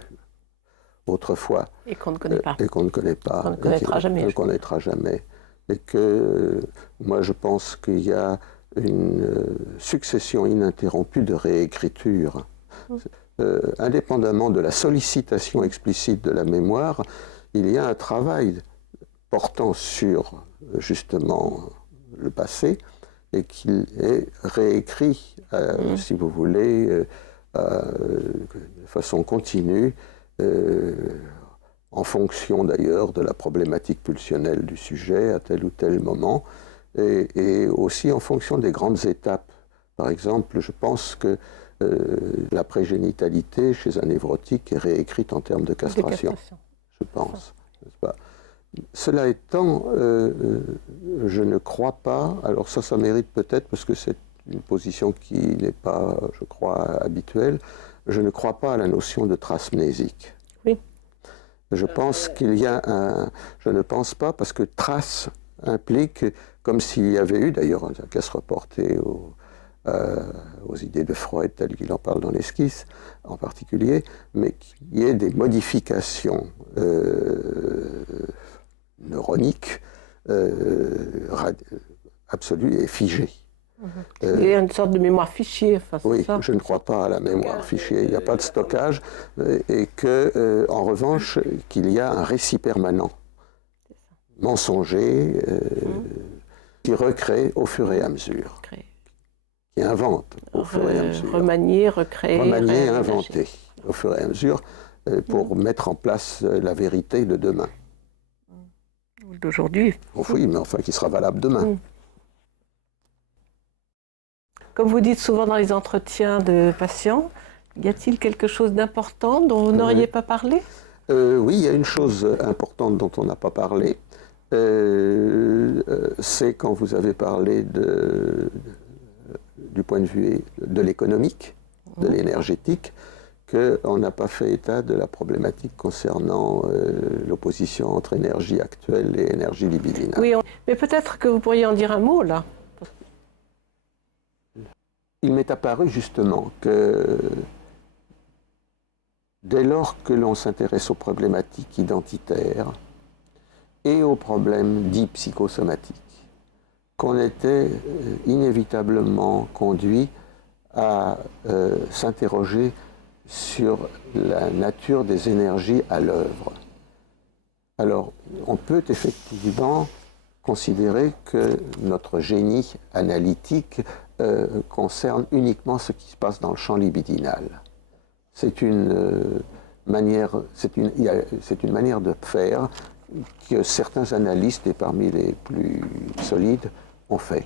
autrefois. Et qu'on ne connaît pas. Et qu'on ne connaît pas. Qu'on ne connaîtra jamais. Qu'on ne connaîtra jamais. Et que moi je pense qu'il y a une succession ininterrompue de réécritures. Indépendamment de la sollicitation explicite de la mémoire, il y a un travail portant sur justement le passé et qu'il est réécrit, si vous voulez, de façon continue, en fonction d'ailleurs de la problématique pulsionnelle du sujet à tel ou tel moment, et aussi en fonction des grandes étapes. Par exemple, je pense que la prégénitalité chez un névrotique est réécrite en termes de castration. Je pense, n'est-ce pas ? Cela étant, je ne crois pas, alors ça mérite peut-être, parce que c'est une position qui n'est pas, je crois, habituelle, je ne crois pas à la notion de trace mnésique. Oui. Je pense qu'il y a un... Je ne pense pas, parce que trace implique, comme s'il y avait eu, d'ailleurs, qu'à se reporter aux idées de Freud, telles qu'il en parle dans l'esquisse, en particulier, mais qu'il y ait des modifications neuronique absolue et figée. Il y a une sorte de mémoire fichier. Oui, ça. Je ne crois pas à la mémoire fichier. Il n'y a pas de stockage et que, en revanche, qu'il y a un récit permanent, mensonger, qui recrée au fur et à mesure, qui invente au fur et à mesure. Remanier, recréer, remanier, inventer au fur et à mesure pour mettre en place la vérité de demain. D'aujourd'hui. Oui, mais enfin qui sera valable demain. Comme vous dites souvent dans les entretiens de patients, y a-t-il quelque chose d'important dont vous n'auriez pas parlé? Oui, il y a une chose importante dont on n'a pas parlé. C'est quand vous avez parlé du point de vue de l'économique, de l'énergétique, qu'on n'a pas fait état de la problématique concernant l'opposition entre énergie actuelle et énergie libidinale. Oui, mais peut-être que vous pourriez en dire un mot, là. Il m'est apparu justement que dès lors que l'on s'intéresse aux problématiques identitaires et aux problèmes dits psychosomatiques, qu'on était inévitablement conduit à s'interroger sur la nature des énergies à l'œuvre. Alors, on peut effectivement considérer que notre génie analytique concerne uniquement ce qui se passe dans le champ libidinal. C'est une c'est une manière de faire que certains analystes, et parmi les plus solides, ont fait,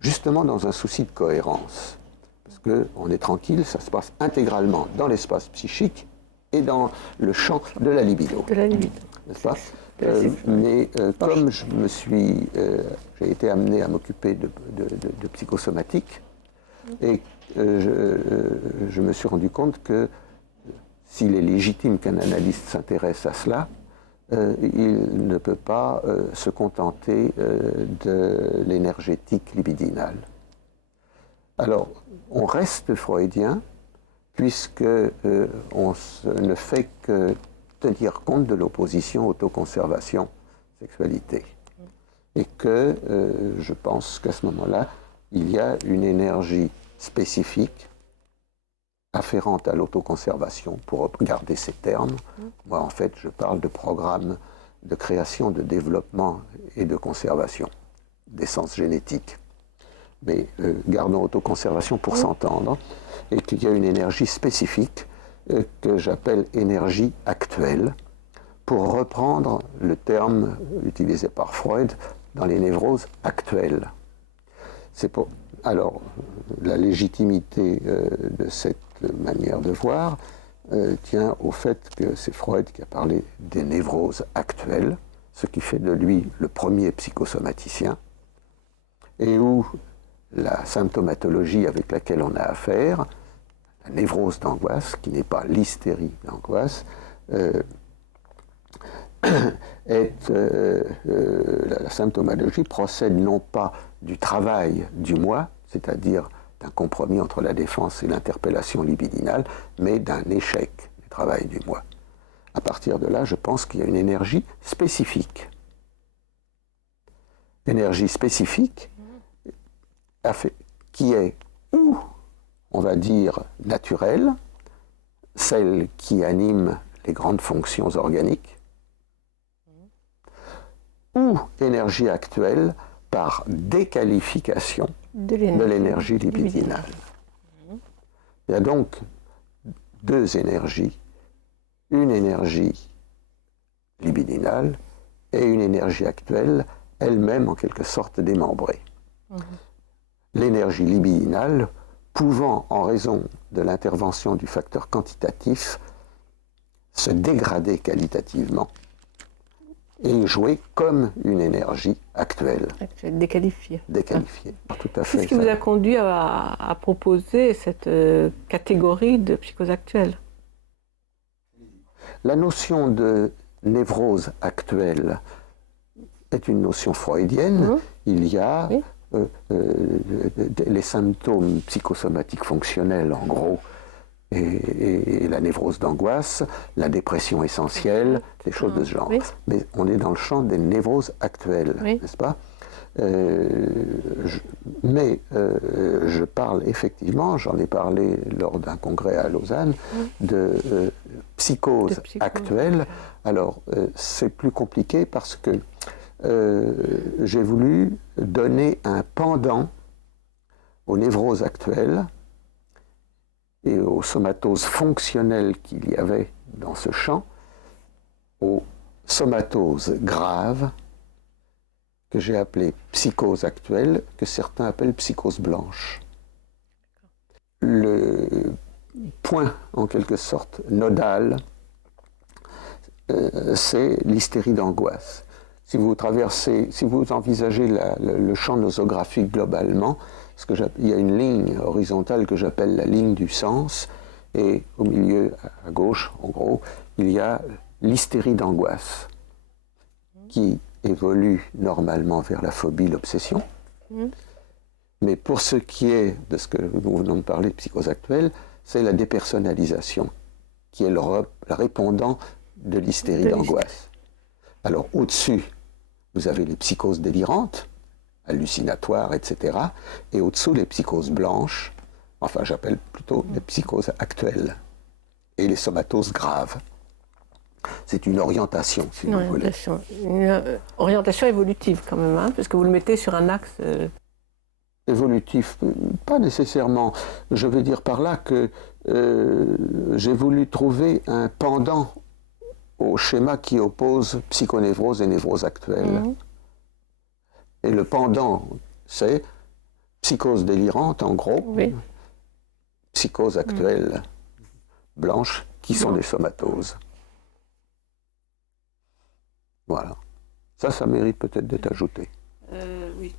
justement dans un souci de cohérence. Parce qu'on est tranquille, ça se passe intégralement dans l'espace psychique et dans le champ de la libido. De la libido. N'est-ce pas? Comme j'ai été amené à m'occuper de psychosomatique, et je me suis rendu compte que s'il est légitime qu'un analyste s'intéresse à cela, il ne peut pas se contenter de l'énergétique libidinale. Alors, on reste freudien, puisque on ne fait que tenir compte de l'opposition autoconservation-sexualité. Et que je pense qu'à ce moment-là, il y a une énergie spécifique afférente à l'autoconservation, pour garder ces termes. Moi, en fait, je parle de programme de création, de développement et de conservation, d'essence génétique. Mais gardons autoconservation pour s'entendre, et qu'il y a une énergie spécifique que j'appelle énergie actuelle, pour reprendre le terme utilisé par Freud dans les névroses actuelles. Alors, la légitimité de cette manière de voir tient au fait que c'est Freud qui a parlé des névroses actuelles, ce qui fait de lui le premier psychosomaticien, et où la symptomatologie avec laquelle on a affaire, la névrose d'angoisse, qui n'est pas l'hystérie d'angoisse, la symptomatologie procède non pas du travail du moi, c'est-à-dire d'un compromis entre la défense et l'interpellation libidinale, mais d'un échec du travail du moi. À partir de là, je pense qu'il y a une énergie spécifique. Énergie spécifique qui est ou, on va dire, naturelle, celle qui anime les grandes fonctions organiques, ou énergie actuelle par déqualification de l'énergie libidinale. Il y a donc deux énergies, une énergie libidinale et une énergie actuelle, elle-même en quelque sorte démembrée. L'énergie libidinale pouvant, en raison de l'intervention du facteur quantitatif, se dégrader qualitativement et jouer comme une énergie actuelle. Déqualifiée. Déqualifiée, tout à fait. Qu'est-ce qui vous a conduit à proposer cette catégorie de psychose actuelle? La notion de névrose actuelle est une notion freudienne. Il y a les symptômes psychosomatiques fonctionnels, en gros, et la névrose d'angoisse, la dépression essentielle, des choses de ce genre. Mais on est dans le champ des névroses actuelles, n'est-ce pas? Je parle effectivement, j'en ai parlé lors d'un congrès à Lausanne, de psychose actuelle. Alors, c'est plus compliqué parce que j'ai voulu donner un pendant aux névroses actuelles et aux somatoses fonctionnelles qu'il y avait dans ce champ, aux somatoses graves, que j'ai appelées psychose actuelle, que certains appellent psychose blanche. Le point, en quelque sorte, nodal, c'est l'hystérie d'angoisse. Si vous envisagez le champ nosographique globalement, il y a une ligne horizontale que j'appelle la ligne du sens, et au milieu, à gauche, en gros, il y a l'hystérie d'angoisse, qui évolue normalement vers la phobie, l'obsession. Mais pour ce qui est de ce que nous venons de parler de psychose actuelle, c'est la dépersonnalisation, qui est le répondant de l'hystérie d'angoisse. Alors au-dessus, vous avez les psychoses délirantes, hallucinatoires, etc. Et au-dessous, les psychoses blanches, enfin j'appelle plutôt les psychoses actuelles, et les somatoses graves. C'est une orientation, si vous voulez. Une orientation évolutive quand même, hein, parce que vous le mettez sur un axe... Évolutif, pas nécessairement. Je veux dire par là que j'ai voulu trouver un pendant au schéma qui oppose psychonévrose et névrose actuelle. Et le pendant, c'est psychose délirante, en gros, Oui. psychose actuelle, blanche, qui sont des somatoses. Voilà. Ça mérite peut-être d'être ajouté. Oui.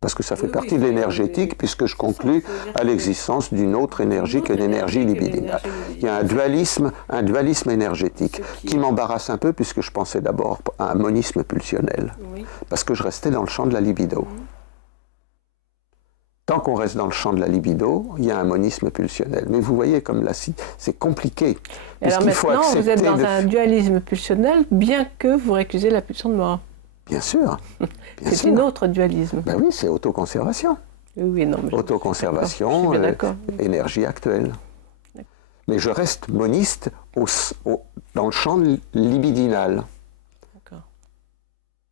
Parce que ça fait partie de l'énergétique, puisque je conclus à l'existence d'une autre énergie que l'énergie libidinale. Il y a un dualisme énergétique qui m'embarrasse un peu, puisque je pensais d'abord à un monisme pulsionnel, parce que je restais dans le champ de la libido. Tant qu'on reste dans le champ de la libido, il y a un monisme pulsionnel. Mais vous voyez, comme là, c'est compliqué. Alors maintenant, vous êtes dans un dualisme pulsionnel, bien que vous récusez la pulsion de mort. Bien sûr. C'est une autre dualisme. Ben oui, c'est autoconservation. Oui, non, mais autoconservation, énergie actuelle. Mais je reste moniste dans le champ libidinal.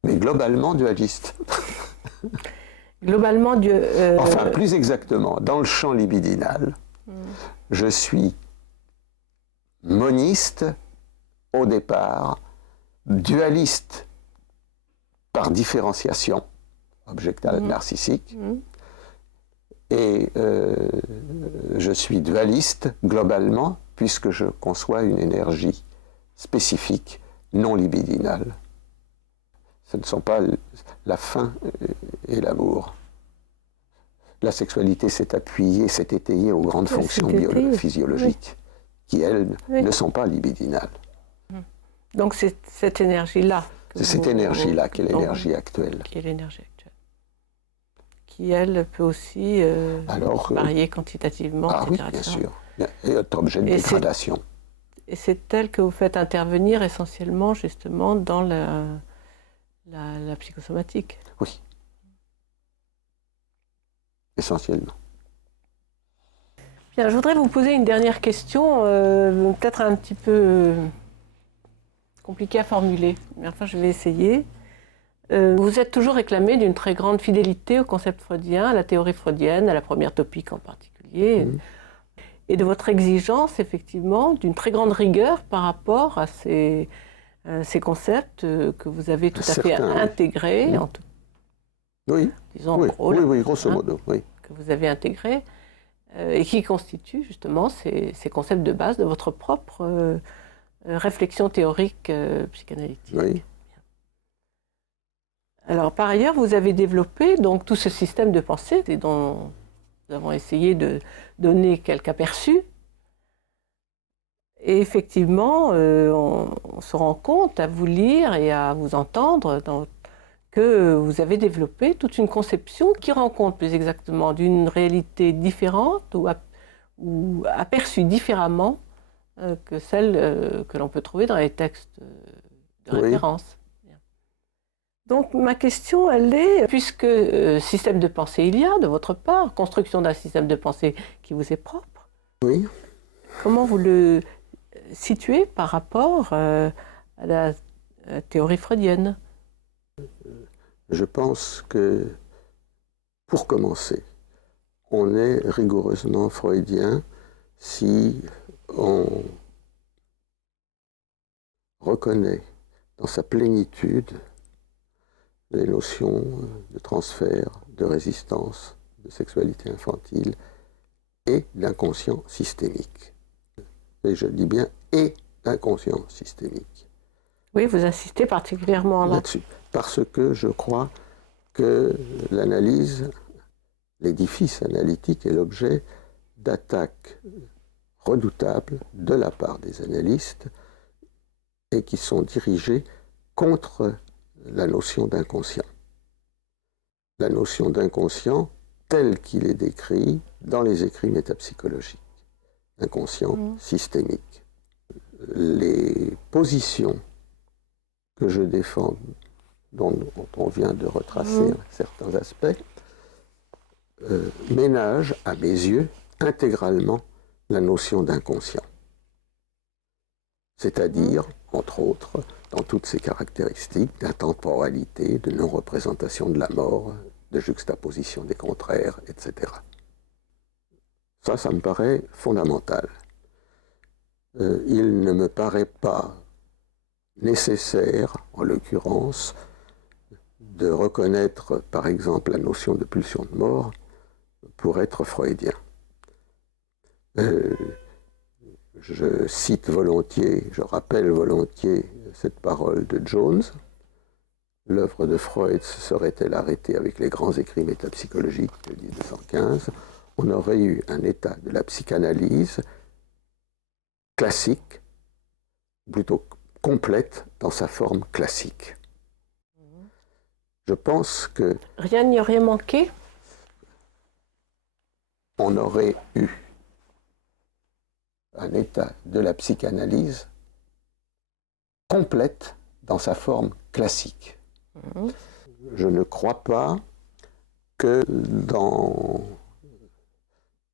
Mais globalement dualiste. Globalement, enfin, plus exactement, dans le champ libidinal, je suis moniste au départ, dualiste par différenciation objectale narcissique, et je suis dualiste globalement puisque je conçois une énergie spécifique non libidinale. Ce ne sont pas la faim et l'amour. La sexualité s'est appuyée, s'est étayée aux grandes fonctions physiologiques qui, elles, ne sont pas libidinales. Donc c'est cette énergie-là. C'est cette énergie-là qui est l'énergie actuelle. Qui est l'énergie actuelle. Qui, elle, peut aussi varier quantitativement, etc. Oui, bien sûr. Et être objet de dégradation. Et c'est elle que vous faites intervenir essentiellement, justement, dans la psychosomatique. Oui. Essentiellement. Bien, je voudrais vous poser une dernière question, peut-être un petit peu compliquée à formuler, mais enfin je vais essayer. Vous êtes toujours réclamé d'une très grande fidélité au concept freudien, à la théorie freudienne, à la première topique en particulier, et de votre exigence, effectivement, d'une très grande rigueur par rapport à ces concepts que vous avez tout à fait intégrés, disons en gros, oui, grosso modo, que vous avez intégrés, et qui constituent justement ces concepts de base de votre propre réflexion théorique psychanalytique. Oui. Alors, par ailleurs, vous avez développé donc tout ce système de pensée dont nous avons essayé de donner quelques aperçus. Et effectivement, on se rend compte à vous lire et à vous entendre que vous avez développé toute une conception qui rend compte plus exactement d'une réalité différente ou aperçue différemment que celle que l'on peut trouver dans les textes de référence. Donc ma question, elle est, puisque système de pensée il y a de votre part, construction d'un système de pensée qui vous est propre, comment vous le situez par rapport à la théorie freudienne? Je pense que, pour commencer, on est rigoureusement freudien si on reconnaît dans sa plénitude les notions de transfert, de résistance, de sexualité infantile et d'inconscient systémique. Et je dis bien « et d'inconscient systémique ». Oui, vous insistez particulièrement là-dessus. Parce que je crois que l'analyse, l'édifice analytique est l'objet d'attaques redoutables de la part des analystes et qui sont dirigées contre la notion d'inconscient. La notion d'inconscient tel qu'il est décrit dans les écrits métapsychologiques. Inconscient systémique. Les positions que je défends, dont on vient de retracer certains aspects, ménagent, à mes yeux, intégralement la notion d'inconscient. C'est-à-dire, entre autres, dans toutes ses caractéristiques d'intemporalité, de non-représentation de la mort, de juxtaposition des contraires, etc. Ça me paraît fondamental. Il ne me paraît pas nécessaire, en l'occurrence, de reconnaître, par exemple, la notion de pulsion de mort pour être freudien. Je cite volontiers, je rappelle volontiers cette parole de Jones. L'œuvre de Freud serait-elle arrêtée avec les grands écrits métapsychologiques de 1915 ? On aurait eu un état de la psychanalyse classique, plutôt complète dans sa forme classique. Je pense que... Rien n'y aurait manqué ? On aurait eu un état de la psychanalyse complète dans sa forme classique. Je ne crois pas que dans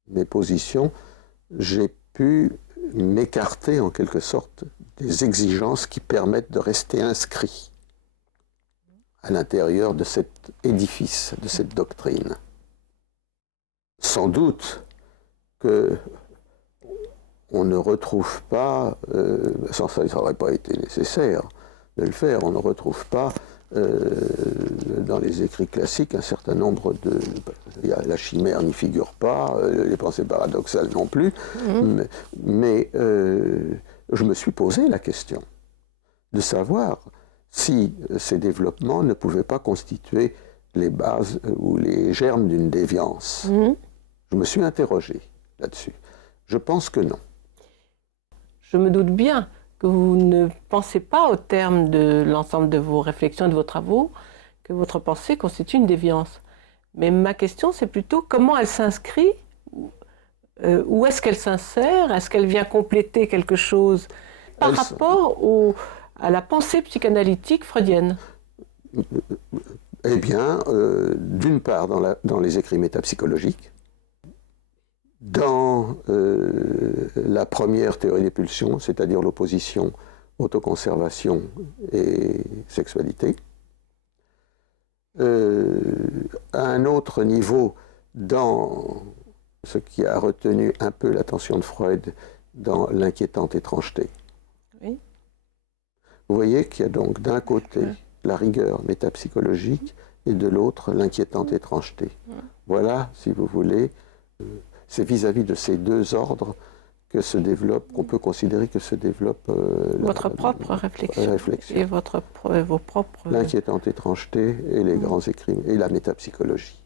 mes positions, j'ai pu m'écarter en quelque sorte des exigences qui permettent de rester inscrit à l'intérieur de cet édifice, de cette doctrine. Sans doute que on ne retrouve pas, sans ça, ça n'aurait pas été nécessaire de le faire, on ne retrouve pas dans les écrits classiques un certain nombre de... La chimère n'y figure pas, les pensées paradoxales non plus, mais je me suis posé la question de savoir si ces développements ne pouvaient pas constituer les bases ou les germes d'une déviance. Je me suis interrogé là-dessus. Je pense que non. Je me doute bien que vous ne pensez pas au terme de l'ensemble de vos réflexions et de vos travaux que votre pensée constitue une déviance. Mais ma question, c'est plutôt comment elle s'inscrit, où est-ce qu'elle s'insère, est-ce qu'elle vient compléter quelque chose par rapport à la pensée psychanalytique freudienne? Eh bien, d'une part dans les écrits métapsychologiques, dans la première théorie des pulsions, c'est-à-dire l'opposition autoconservation et sexualité. À un autre niveau, dans ce qui a retenu un peu l'attention de Freud, dans l'inquiétante étrangeté. Oui. Vous voyez qu'il y a donc d'un côté la rigueur métapsychologique et de l'autre l'inquiétante étrangeté. Voilà, si vous voulez, c'est vis-à-vis de ces deux ordres que se développe, qu'on peut considérer que se développe votre propre réflexion et vos propres... L'inquiétante étrangeté et les grands écrits, et la métapsychologie.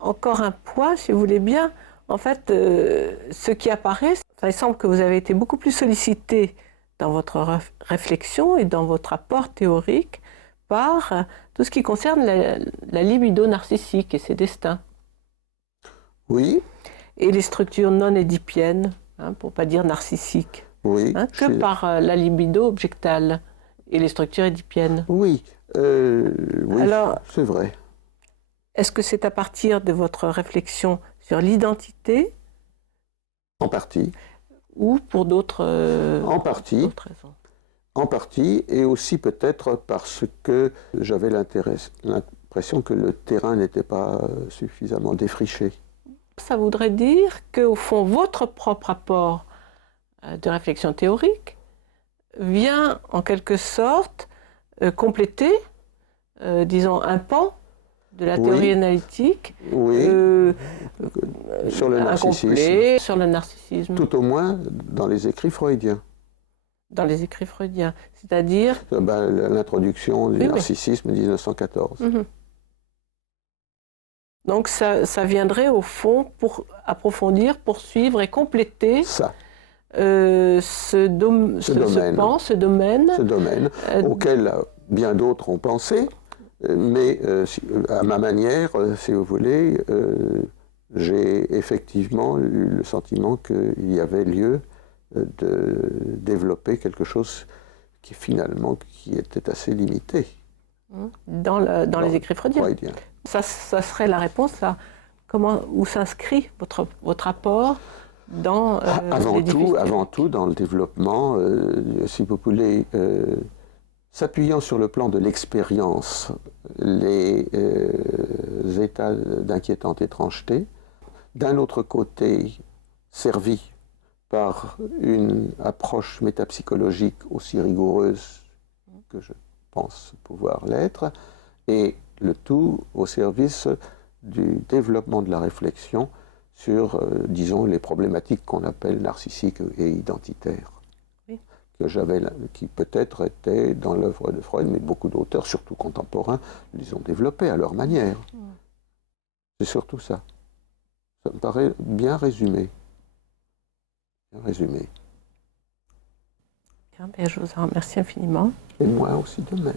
Encore un point, si vous voulez bien. En fait, ce qui apparaît, il semble que vous avez été beaucoup plus sollicité dans votre réflexion et dans votre apport théorique par tout ce qui concerne la libido narcissique et ses destins. Oui. Et les structures non édipiennes, pour ne pas dire narcissiques. Oui. Que par la libido objectale et les structures édipiennes. Oui, oui, alors, c'est vrai. Est-ce que c'est à partir de votre réflexion sur l'identité? En partie. Ou pour d'autres raisons? En partie, et aussi peut-être parce que j'avais l'impression que le terrain n'était pas suffisamment défriché. Ça voudrait dire qu'au fond, votre propre apport de réflexion théorique vient en quelque sorte compléter, disons, un pan de la théorie analytique. Oui, sur le narcissisme. Sur le narcissisme. Tout au moins dans les écrits freudiens. Dans les écrits freudiens, c'est-à-dire l'introduction du narcissisme 1914. Donc ça viendrait au fond pour approfondir, poursuivre et compléter ce domaine auquel bien d'autres ont pensé, mais à ma manière, si vous voulez, j'ai effectivement eu le sentiment qu'il y avait lieu de développer quelque chose qui finalement qui était assez limité. Dans les écrits freudiens. Ça serait la réponse là. Où s'inscrit votre apport dans avant tout dans le développement, si vous voulez, s'appuyant sur le plan de l'expérience, les états d'inquiétante étrangeté d'un autre côté servi par une approche métapsychologique aussi rigoureuse que je pense pouvoir l'être, et le tout au service du développement de la réflexion sur, disons, les problématiques qu'on appelle narcissiques et identitaires, Oui. qui peut-être étaient dans l'œuvre de Freud, mais beaucoup d'auteurs, surtout contemporains, les ont développés à leur manière. C'est surtout ça. Ça me paraît bien résumé. Bien résumé. Bien, je vous en remercie infiniment. Et moi aussi de même.